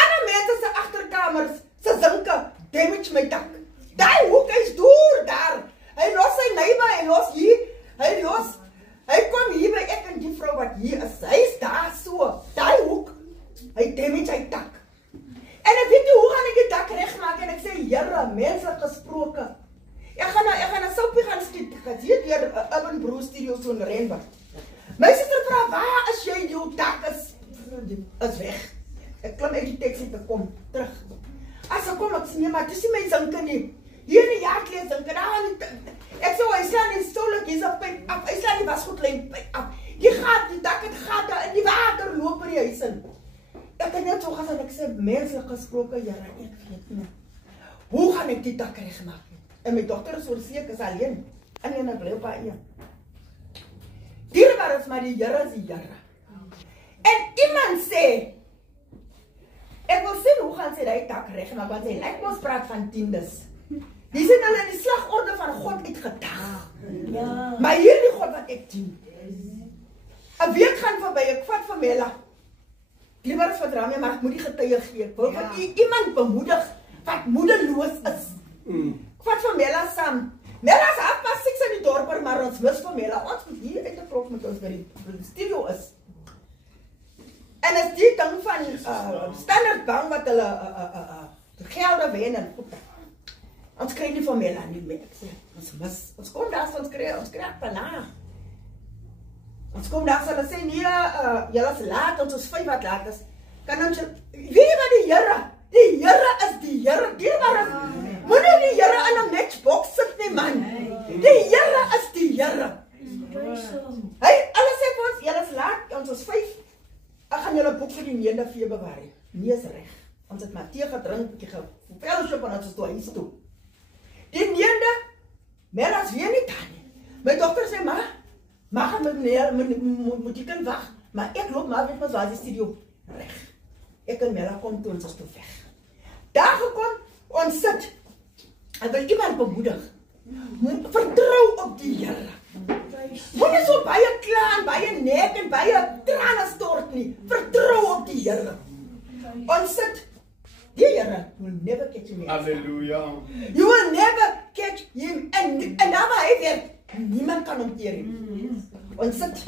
ander mense se agterkamers se zinke damage my dak. Daai hoek is deur daar. Hy los sy neighbor, hy los hier, hy kom hier by ek en die vrou wat hier is. Hy is daar so, daai hoek. Hy damage hy dak. En ek weet nie hoe gaan ek die dak regmaak en ek sê Here, menslik gesproke. Ek gaan 'n soupie gaan skiet. Ek hier deur Urban Brew Studio so in Renberg. My suster vra, "Waar is jy? Jou dak is weg." Ek klim uit die taxi te kom terug. As ek kom, ek sê nee, maar dis nie my zinke nie. Hier in die jaarkleed zinke, daar aan die ek sê, hy slaan die stolik, hy's op pyp af. Hy slaan die wasgoedlyn pyp af. Die dak het gate in die water loop in die huis in. Ek het net so gesê, ek sê menslik gesproke, Here, ek weet nie. Hoe gaan ek die dak regmaak? En my dogter is oorseek, is alleen. En ek bly op haar eie. Dierbaar is maar die Here is die Here. En iemand sê, ek wil sien hoe gaan sy die dak regmaak, want sy lyk mos praat van tiendes. Die sien hulle in die slagorde van God uitgedag. Ja. Maar hierdie God wat ek dien. 'n week gaan verby, ek vat vir Mela. Dierbaar is wat Ramie, maar ek moet die getuie gee. Ek wil wat iemand bemoedig wat moedeloos is. Wat vir Mela saam. Mela is 6:30 in die dorp, maar ons mis vir Mela. Ons moet hier uit die klok met ons by die studio is. En as die ding van Standard Bank wat hulle gelde wen en goed. Ons kry nie vir Mela nie meer. Ek sê, ons mis. Ons kom daar, ons kry pana. Ons kom daar, hulle sê nee, julle is laat, ons is 5 wat laat is. Kan ons weet jy wat die Here? Die Here is die Here. Dierbaar is. Moenie die Here in 'n matchbox sit nie, man. Die Here is die Here. Hy, alles sê vir ons, julle is laat, ons is 5. Ek gaan julle boek vir die 9de Februarie. Nee, is reg. Ons het maar tee gedrink, 'n bietjie fellowship en ons is toe huis toe. Die 9de, Mela is weer nie daar nie. My dogter sê, mag gaan moet die kind wag. Maar ek loop maar met my waar die studio reg. Ek en Mela kom toe, ons is toe weg. Daar gekom, ons sit. Ek wil iemand bemoedig. Vertrou op die Here. Moenie so baie kla en baie nek en baie trane stort nie. Vertrou op die Here. Ons sit. Die Here will never catch him. Hallelujah. You will never catch him. En nou maar hy weer. Niemand kan hom keer nie. Ons sit.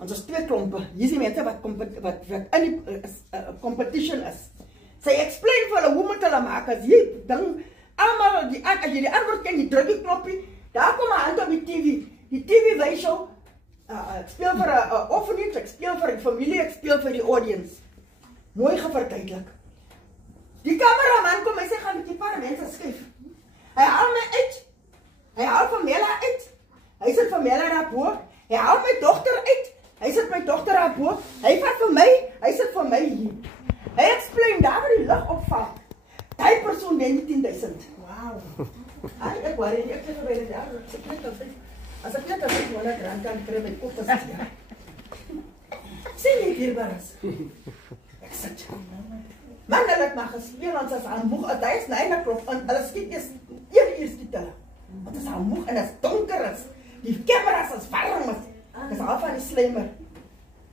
Ons is 2 klompe. Hier is die mense wat in die competition is. Sy explain vir hulle hoe moet hulle maak as jy ding almal as jy die antwoord ken, jy druk die knoppie. Daar kom 'n hand op die TV. Die TV wys jou ek speel vir 'n orphanage, ek speel vir 'n familie, ek speel vir die audience. Mooi geverduidelik. Die kameraman kom, hy sê gaan met die paar mense skuif. Hy haal my uit. Hy haal van Mela uit. Hy sit van Mela daar bo. Hy haal my dogter uit. Hy sit my dogter daar bo. Hy vat vir my, hy sit vir my hier. Hy explain daar waar die lig opval. Daai persoon wen 10,000. Wow. Ek worry, ek het verby daar. As ek net as ek wou net kan kry my kop as ja. Sien jy dierbaar is. Ek sit. Man, hulle mag gespeel ons as aan moeg. Dit is 9 o'clock en hulle skiet eers 1 uur skiet hulle. Want is aan moeg en is donker is. Die kameras is warm is. Dis al van die slimer.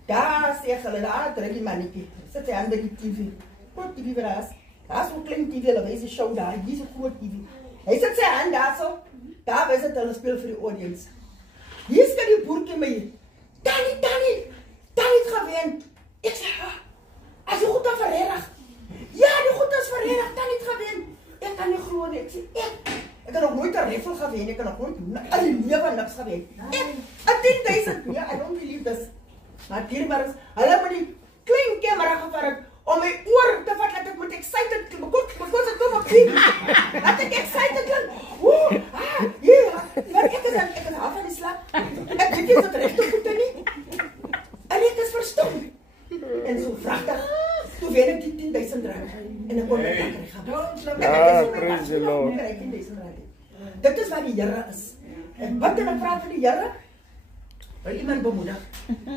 Daar sê hulle daar druk die mannetjie. Sit hy aan by die TV. Groot TV wat daar is. Daar is 'n klein TV, hulle wys die show daar. Hier is 'n groot TV. Hy sit sy hand daar so. Daar wys dit hulle speel vir die audience. hier is die boertjie my, Tannie het gewen. Ek sê, as die goed is verredig. Ja, die goed is verredig, Tannie het gewen. Ek kan nie glo nie, ek sê, ek kan nog nooit 'n raffle gewen, ek kan nog nooit in die lewe niks gewen. Ek, 10.000, ja, I don't believe this. Maar dierbaar is, hulle met die klein camera gevat om my oor te vat, dat ek moet excited klink, because ek kom op klink, dat ek excited klink, ek is half aan die slaap, ek weet nie dat recht op goede nie, en ek is verstom, en so vrachtig, toe wen ek die 10.000 rand, en ek kon my bakker gaan, praise the Lord, dit is wat die Here is, en wat kan ek praat van die Here? Wil iemand bemoedig?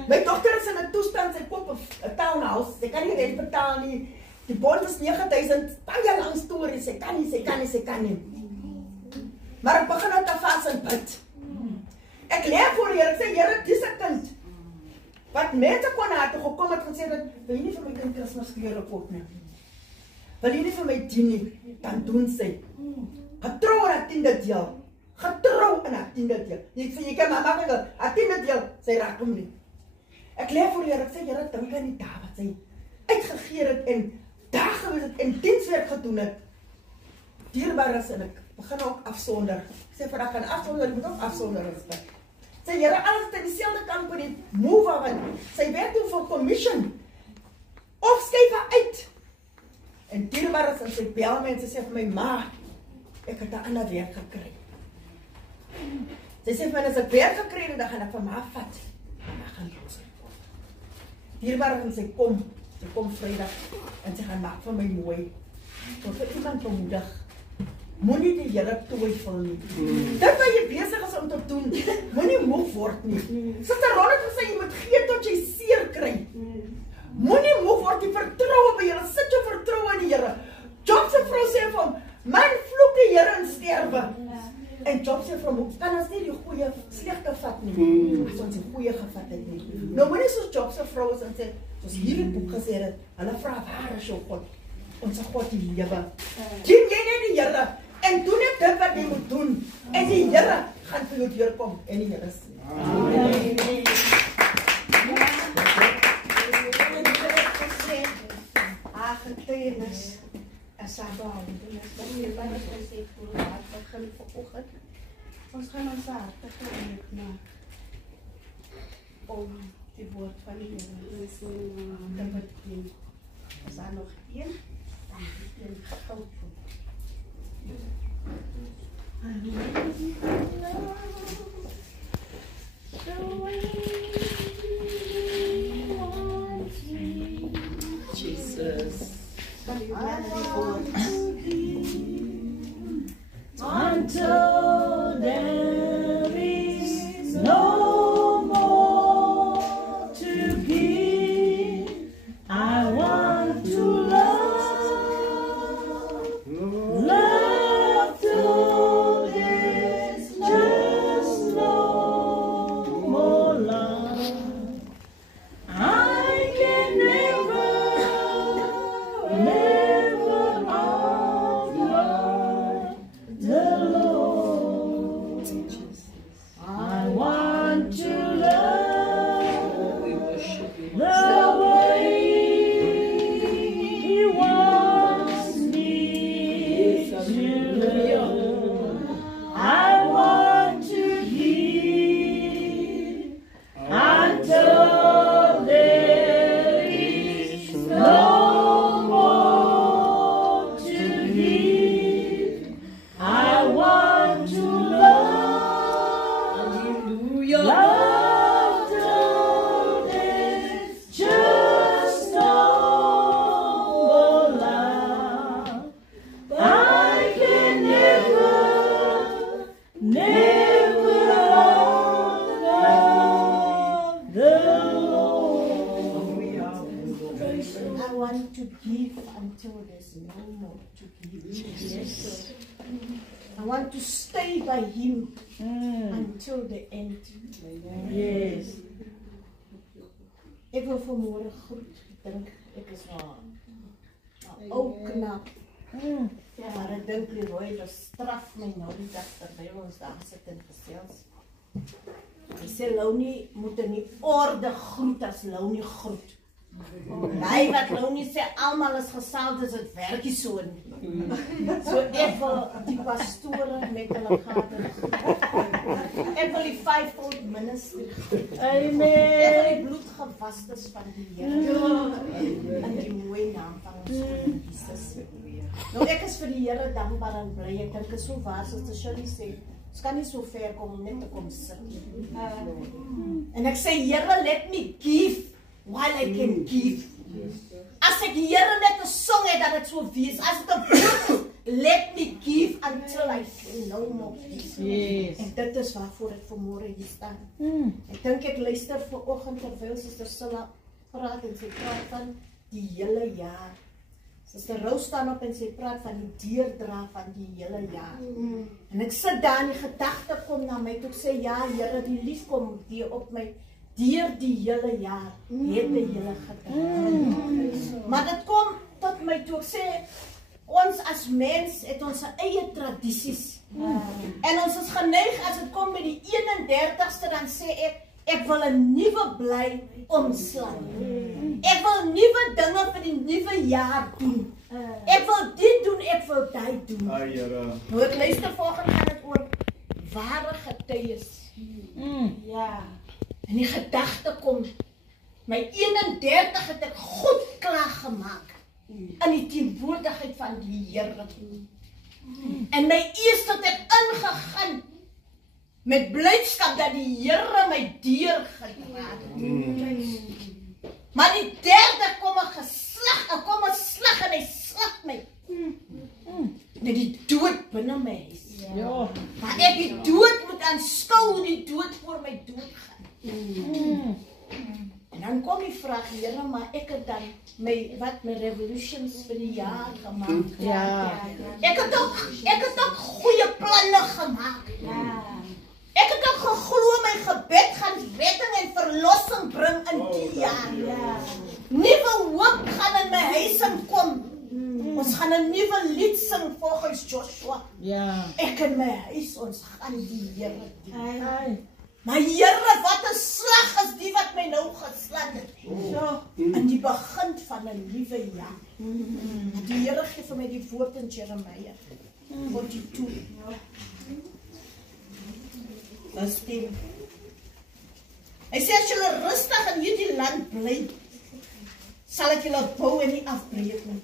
My dochter is in 'n toestand, sy koop 'n townhouse, sy kan nie rent betaal nie, die bond is 9.000, baie lang storie, sy kan nie. Maar ek begin uit te vas en bid. Ek leer voor die Here, ek sê, Here, dis 'n kind, wat mense kon na haar toe gekom het en gesê dat, wil jy nie vir my kind Kersklere koop nie? Wil jy nie vir my dien nie? Dan doen sy. Getrou in haar 10de deel. Getrou in haar 10de deel. Jy kan mama vir haar 10de deel, sy raak hom nie. Ek leer voor die Here, ek sê, Here, dink aan die dae wat sy uitgegee het en daar gewees het en dienswerk gedoen het. Dierbaar is en ek begin ook afsonder. Ek sê, vandag gaan afsonder, ek moet ook afsonder respek. Sê, Here, alles het in dieselfde company, move aan, sy werk doen vir commission, of skuif haar uit. En dierbaar is en sy bel my en sy sê vir my, ma, ek het 'n ander werk gekry. Sy sê vir my, as ek werk gekry het, dan gaan ek van ma vat, en dan gaan los. Dierbaar is en sy kom Vrydag, en sy gaan maak vir my mooi, tot vir iemand bemoedig. Moenie die Here twyfel nie. Dit wat jy besig is om te doen, moenie moeg word nie. Suster Ron het gesê, jy moet gee tot jy seer kry. Moenie moeg word, die vertroue by Here, sit jou vertroue in die Here. Job se vrou sê vir hom, man, vloek die Here en sterwe. En Job sê vir hom, kan ons nie die goeie slegte vat nie, as ons die goeie gevat het nie. Nou moenie soos Job se vrou is en sê, soos hierdie boek gesê het, hulle vra, waar is jou God? Ons God die lewe. Dien jy net die Here, en doen net dit wat jy moet doen, en die Here gaan vir jou deurkom, en die Here sê. Amen. Haar getuienis is haar behoudenis. Dat is wat ons gesê voor haar begin vanoggend. Ons gaan ons harte gereed maak om die woord van die Here te bedien. Is daar nog een? Dan is een goud. Jesus. Until there is no more to give, I want to love till there's just no more love. I can never outrun the Lord. I want to love the way He wants me to love. I want to give until there is no more to give. I want to love till there's just no more love. I can never outlove the Lord. I want to give until there's no more to give. Yes. I want to stay by Him until the end. Yes. Ek wil vanmôre goed dink, ek is maar ook knap. Maar ek dink Leroy bestraf my nou die dag terwyl ons daar sit en gesels. Hy sê Lounie moet in die orde groet as Lounie groet. Hy wat Lounie sê almal is gesaald, is dit werkie so nie. So ek wil die pastore met hulle gader. Ek wil die 5-fold minister. Amen. Ek wil die bloedgewastes van die Here. In die mooi naam van ons Koning Jesus. Nou ek is vir die Here dankbaar en bly. Ek dink is so waar soos die Shirley sê. Ons kan nie so ver kom om net te kom sit. En ek sê Here, let me give while I can give. As ek Here net 'n song het dat dit so wees. As dit 'n woord is, let me give until I feel no more peace. Yes. En dit is waarvoor ek vanmôre hier staan. Ek dink ek luister vanoggend terwyl Suster Silla praat en sy praat van die hele jaar. Suster Rose staan op en sy praat van die deurdra van die hele jaar. En ek sit daar en die gedagte kom na my toe sê ja Here, die lief kom die op my deur die hele jaar het die hele gedagte. Maar dit kom tot my toe ek sê ons as mens het ons eie tradisies. En ons is geneig as dit kom by die 31ste dan sê ek wil 'n nuwe bly omslaan. Ek wil nuwe dinge vir die nuwe jaar doen. Ek wil dit doen, ek wil dit doen. Nou ek luister volgende gaan dit oor ware getuies. Ja. En die gedagte kom, my 31 het ek goed klaar gemaak in die teenwoordigheid van die Here. En my eerste het ek ingegaan met blydskap dat die Here my deur gedra het. Maar die derde kom 'n slag en hy slag my. Net die dood binne my huis. Ja. Maar ek die dood moet aanskou, die dood voor my dood gaan. En dan kom die vraag, Here, maar ek het dan my revolutions vir die jaar gemaak. Ja. Ek het ook goeie planne gemaak. Ek het ook geglo my gebed gaan redding en verlossing bring in die jaar. Nuwe hoop gaan in my huis kom. Ons gaan 'n nuwe lied sing volgens Joshua. Ja. Ek en my huis, ons gaan die Here dien. Maar Here, wat 'n slag is die wat my nou geslaan het. So, in die begin van 'n nuwe jaar. Die Here gee vir my die woord in Jeremia 42. Vers 10. Hy sê as julle rustig in hierdie land bly, sal ek julle bou en nie afbreek nie.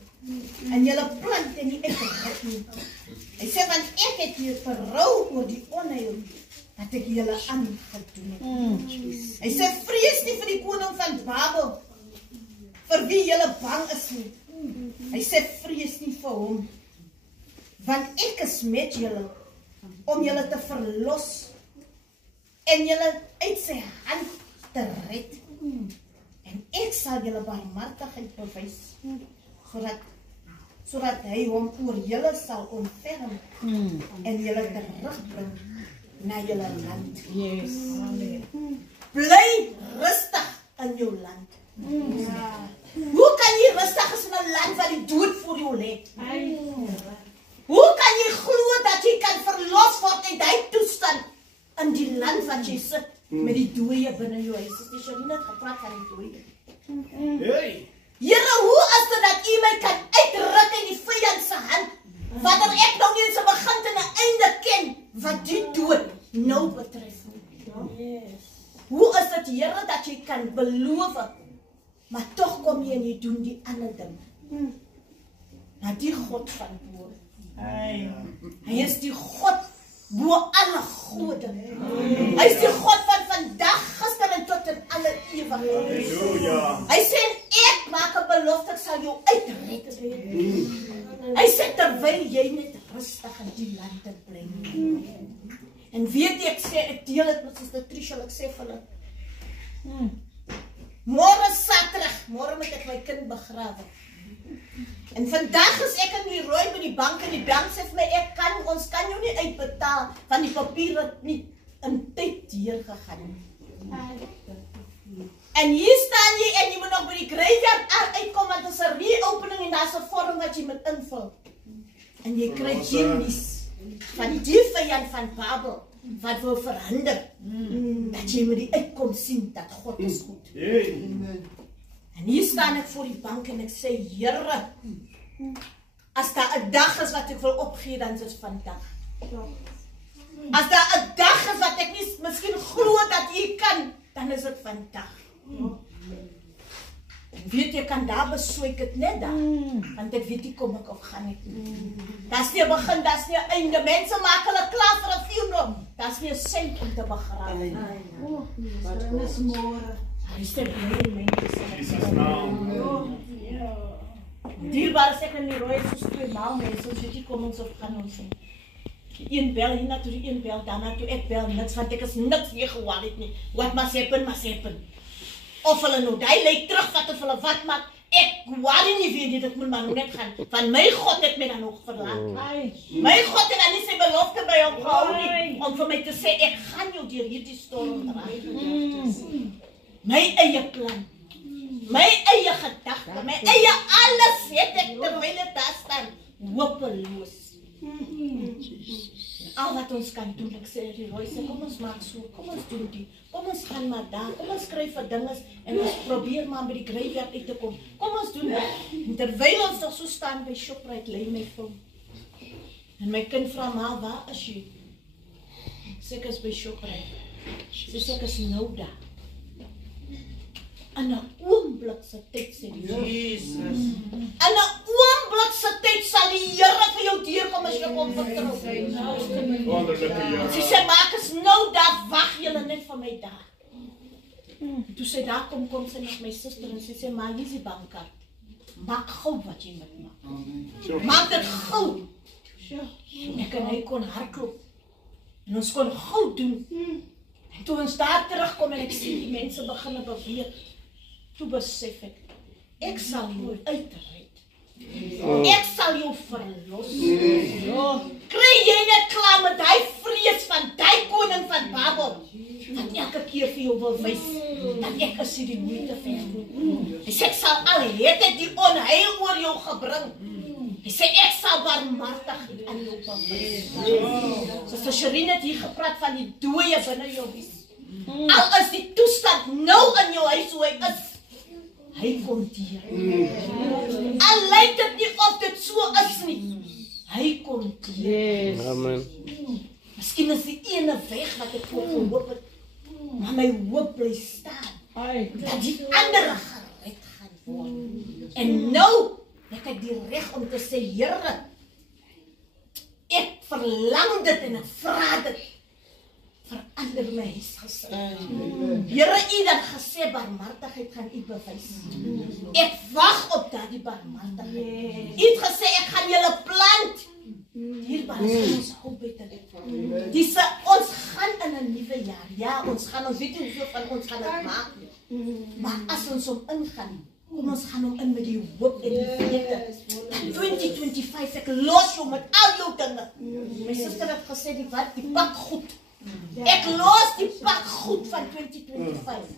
En julle plant en nie uitbrek nie. Hy sê want ek het hier berou oor die onheil wat ek julle aangedoen het. Hy sê vrees nie vir die koning van Babel, vir wie julle bang is nie. Hy sê vrees nie vir hom, want ek is met julle om julle te verlos en julle uit sy hand te red. En ek sal julle barmhartigheid bewys, sodat hy hom oor julle sal ontferm en julle terugbring na julle land. Yes. Bly rustig in jou land. Hoe kan jy rustig is in 'n land waar die dood voor jou lê? Hoe kan jy glo dat jy kan verlos word uit die toestand in die land wat jy sit met die dooie binne jou huis? Dis jy net gepraat van die dooie. Here, hoe is dit dat U my kan uitruk in die vyand se hand, wanneer ek nog nie eens 'n begin en 'n einde ken wat die dood nou betref? Hoe is dit, Here, dat jy kan beloof, maar tog kom jy en jy doen die ander ding? Maar die God van bo. Hy is die God bo alle gode. Hy is die God van vandag, gister en tot in alle ewigheid. Hy sê ek maak 'n belofte, ek sal jou uitred. Hy sê terwyl jy net rustig in die land bly. En weet jy, ek deel dit met Suster Tricia, ek sê vir hulle, môre Saterdag, môre moet ek my kind begrawe. En vandag is ek in die rooi by die bank en die bank sê vir my, ons kan jou nie uitbetaal, van die papiere nie in tyd deurgegaan nie. En hier staan jy en jy moet nog by die graveyard uitkom, want dit is 'n reopening en daar's 'n vorm wat jy moet invul. En jy kry geen nuus van die vyand van Babel, wat wil verander. Dat jy met die uitkoms sien dat God is goed. En hier staan ek voor die bank en ek sê, Here, as daar 'n dag is wat ek wil opgee, dan is dit vandag. As daar 'n dag is wat ek nie miskien glo dat U kan, dan is dit vandag. En weet jy, kan daar beswyk het net daar, want ek weet nie kom ek of gaan ek nie. Daar's nie 'n begin, daar's nie 'n einde. Mense maak hulle klaar vir 'n funeral. Daar's nie 'n sent om te begrawe. Dan is môre. Hy sê baie mense. Jesus naam. Dierbaar sê kan nie rooi soos twee maal mense, ons weet nie kom ons of gaan ons nie. Een bel hier na toe, een bel daarna toe, ek bel niks, want ek is niks weer gewaal het nie. What must happen. Of hulle nou die lei terugvat of hulle wat maak, ek waal nie weer nie, dit moet maar net gaan. Van my God het my dan nog verlaat. My God het dan nie sy belofte by hom gehou nie, om vir my te sê, ek gaan jou deur hierdie storm dra. My eie plan, my eie gedagte, my eie alles het ek terwyl dit daar staan, hopeloos. Al wat ons kan doen, ek sê die Roy sê, kom ons maak so, kom ons doen die, kom ons gaan maar daar, kom ons skryf vir dinges en ons probeer maar by die graveyard uit te kom. Kom ons doen dit. En terwyl ons nog so staan by Shoprite, lê my film. En my kind vra, ma, waar is jy? Sê ek is by Shoprite. Sê ek is nou daar. In 'n oomblik se tyd sê die Jesus. In 'n oomblik se tyd sal die Here vir jou deurkom as jy kom vertrou. Wonderlike Here. Sy sê, maak is nou daar, wag julle net vir my daar. Toe sy daar kom sy met my suster en sy sê, maar hier is die bankkaart. Maak gou wat jy moet maak. Maak dit gou. Ek en hy kon hardloop. En ons kon gou doen. En toe ons daar terugkom en ek sien die mense begin beweeg. Toe besef ek sal jou uitred. Ek sal jou verlos. Kry jy net klaar met die vrees van die koning van Babel, dat elke keer vir jou wil wys, dat ek is die moeite werd. Hy sê, ek sal al het ek die onheil oor jou gebring. Hy sê, ek sal barmhartig aan jou bewys. Suster Sherine het hier gepraat van die dooie binne jou wies. Al is die toestand nou in jou huis hoe hy is, hy kom hier. Al lyk dit nie of dit so is nie, hy kom hier. Amen. Miskien is die ene weg wat ek voor gehoop het, maar my hoop bly staan, dat die ander gered gaan word. En nou het ek die reg om te sê, Here, ek verlang dit en ek vra dit, verander my huisgesin. Here, U het gesê barmhartigheid gaan U bewys. Ek wag op daardie barmhartigheid. U het gesê ek gaan julle plant. Hierbaar is ons hoop beter. Ons gaan in 'n nuwe jaar. Ja, ons weet nie hoeveel van ons gaan dit maak nie. Maar as ons hom ingaan, kom ons gaan hom in met die hoop en die wete. 2025, ek los jou met al jou dinge. My suster het gesê, die pak goed. Ek los die pak goed van 2025.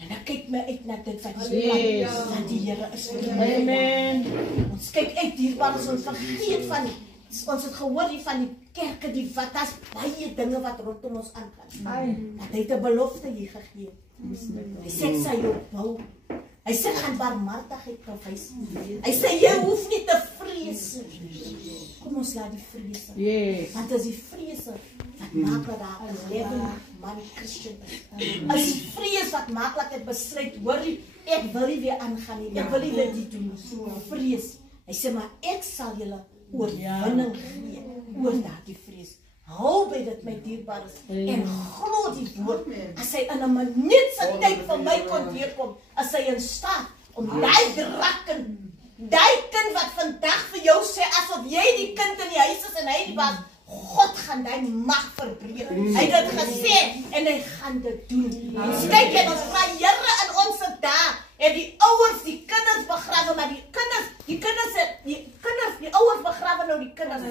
En ek kyk my uit na dit wat die plan van die Here is vir my. Amen. Ons kyk uit hierbaar as ons vergeet van ons het gehoor hier van die kerke, die wat as baie dinge wat rondom ons aangaan. Dat hy het 'n belofte hier gegee. Hy sê ek sal jou bou. Hy sê gaan barmhartigheid bewys. Hy sê jy hoef nie te vrees nie. Kom ons laat die vrese. Yes. Want as die vrese wat maak dat daar 'n lewende man Christen is. As vrees wat maak dat ek besluit, hoor jy, ek wil nie weer aangaan nie. Ek wil nie weer dit doen. Vrees. Hy sê maar ek sal julle oorwinning gee oor daardie vrees. Hou by dit my dierbares en glo die woord. As hy in 'n minuut se tyd vir my kon deurkom, as hy in staat om daai draken, daai kind wat vandag vir jou sê asof jy die kind in die huis is en hy die baas, God gaan daai mag verbreek. Hy het dit gesê en hy gaan dit doen. Ons kyk en ons vra Here in ons dae en die ouers die kinders begrawe, maar die ouers begrawe nou die kinders.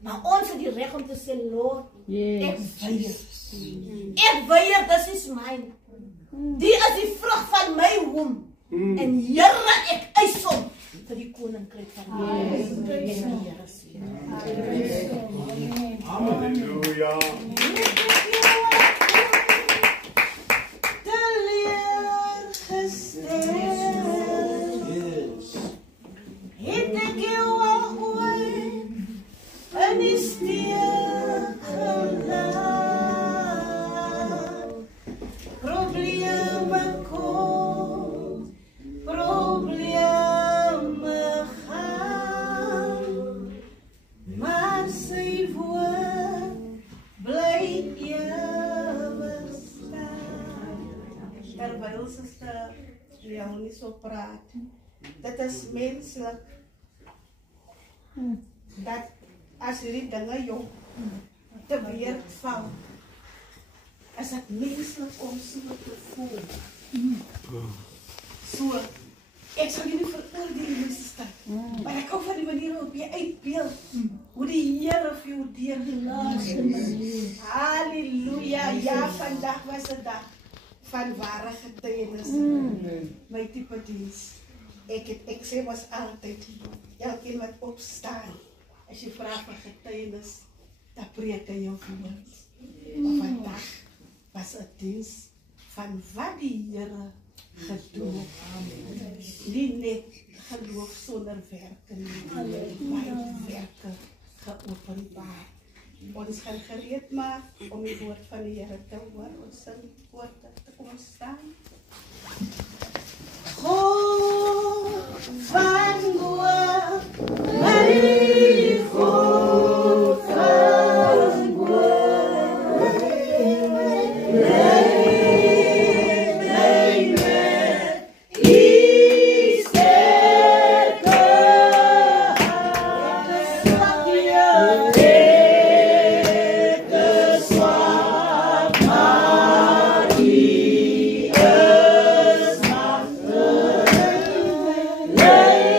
Maar ons het die reg om te sê, Lord, ek weier, this is mine. Die is die vrug van my womb. En Here, ek eis hom vir die koninkryk van die Here. Halleluja. Problemen kom, problemen gaan, maar sy woord bly ewig staan. Terwyl suster Leonie so praat, dit is menslik dat as hierdie dinge jou te weer val, as het menselijk om so te voel. So, ek sal nie veroordeel, my sister, maar ek hou van die manier waarop jy uitbeeld, hoe die Here vir jou deur die laaste manier. Halleluja, ja, vandag was 'n dag van ware getuienis. My tipe diens. Ek sê was altyd, elkeen wat opstaan, as jy vra vir getuienis, dan preek hy jou woord. Maar vandag was 'n diens van wat die Here gedoen het. Nie net geloof sonder werke nie, maar werke geopenbaar. Ons gaan gereed maak om die woord van die Here te hoor. Ons sing woorde te kom staan. God van God, my God.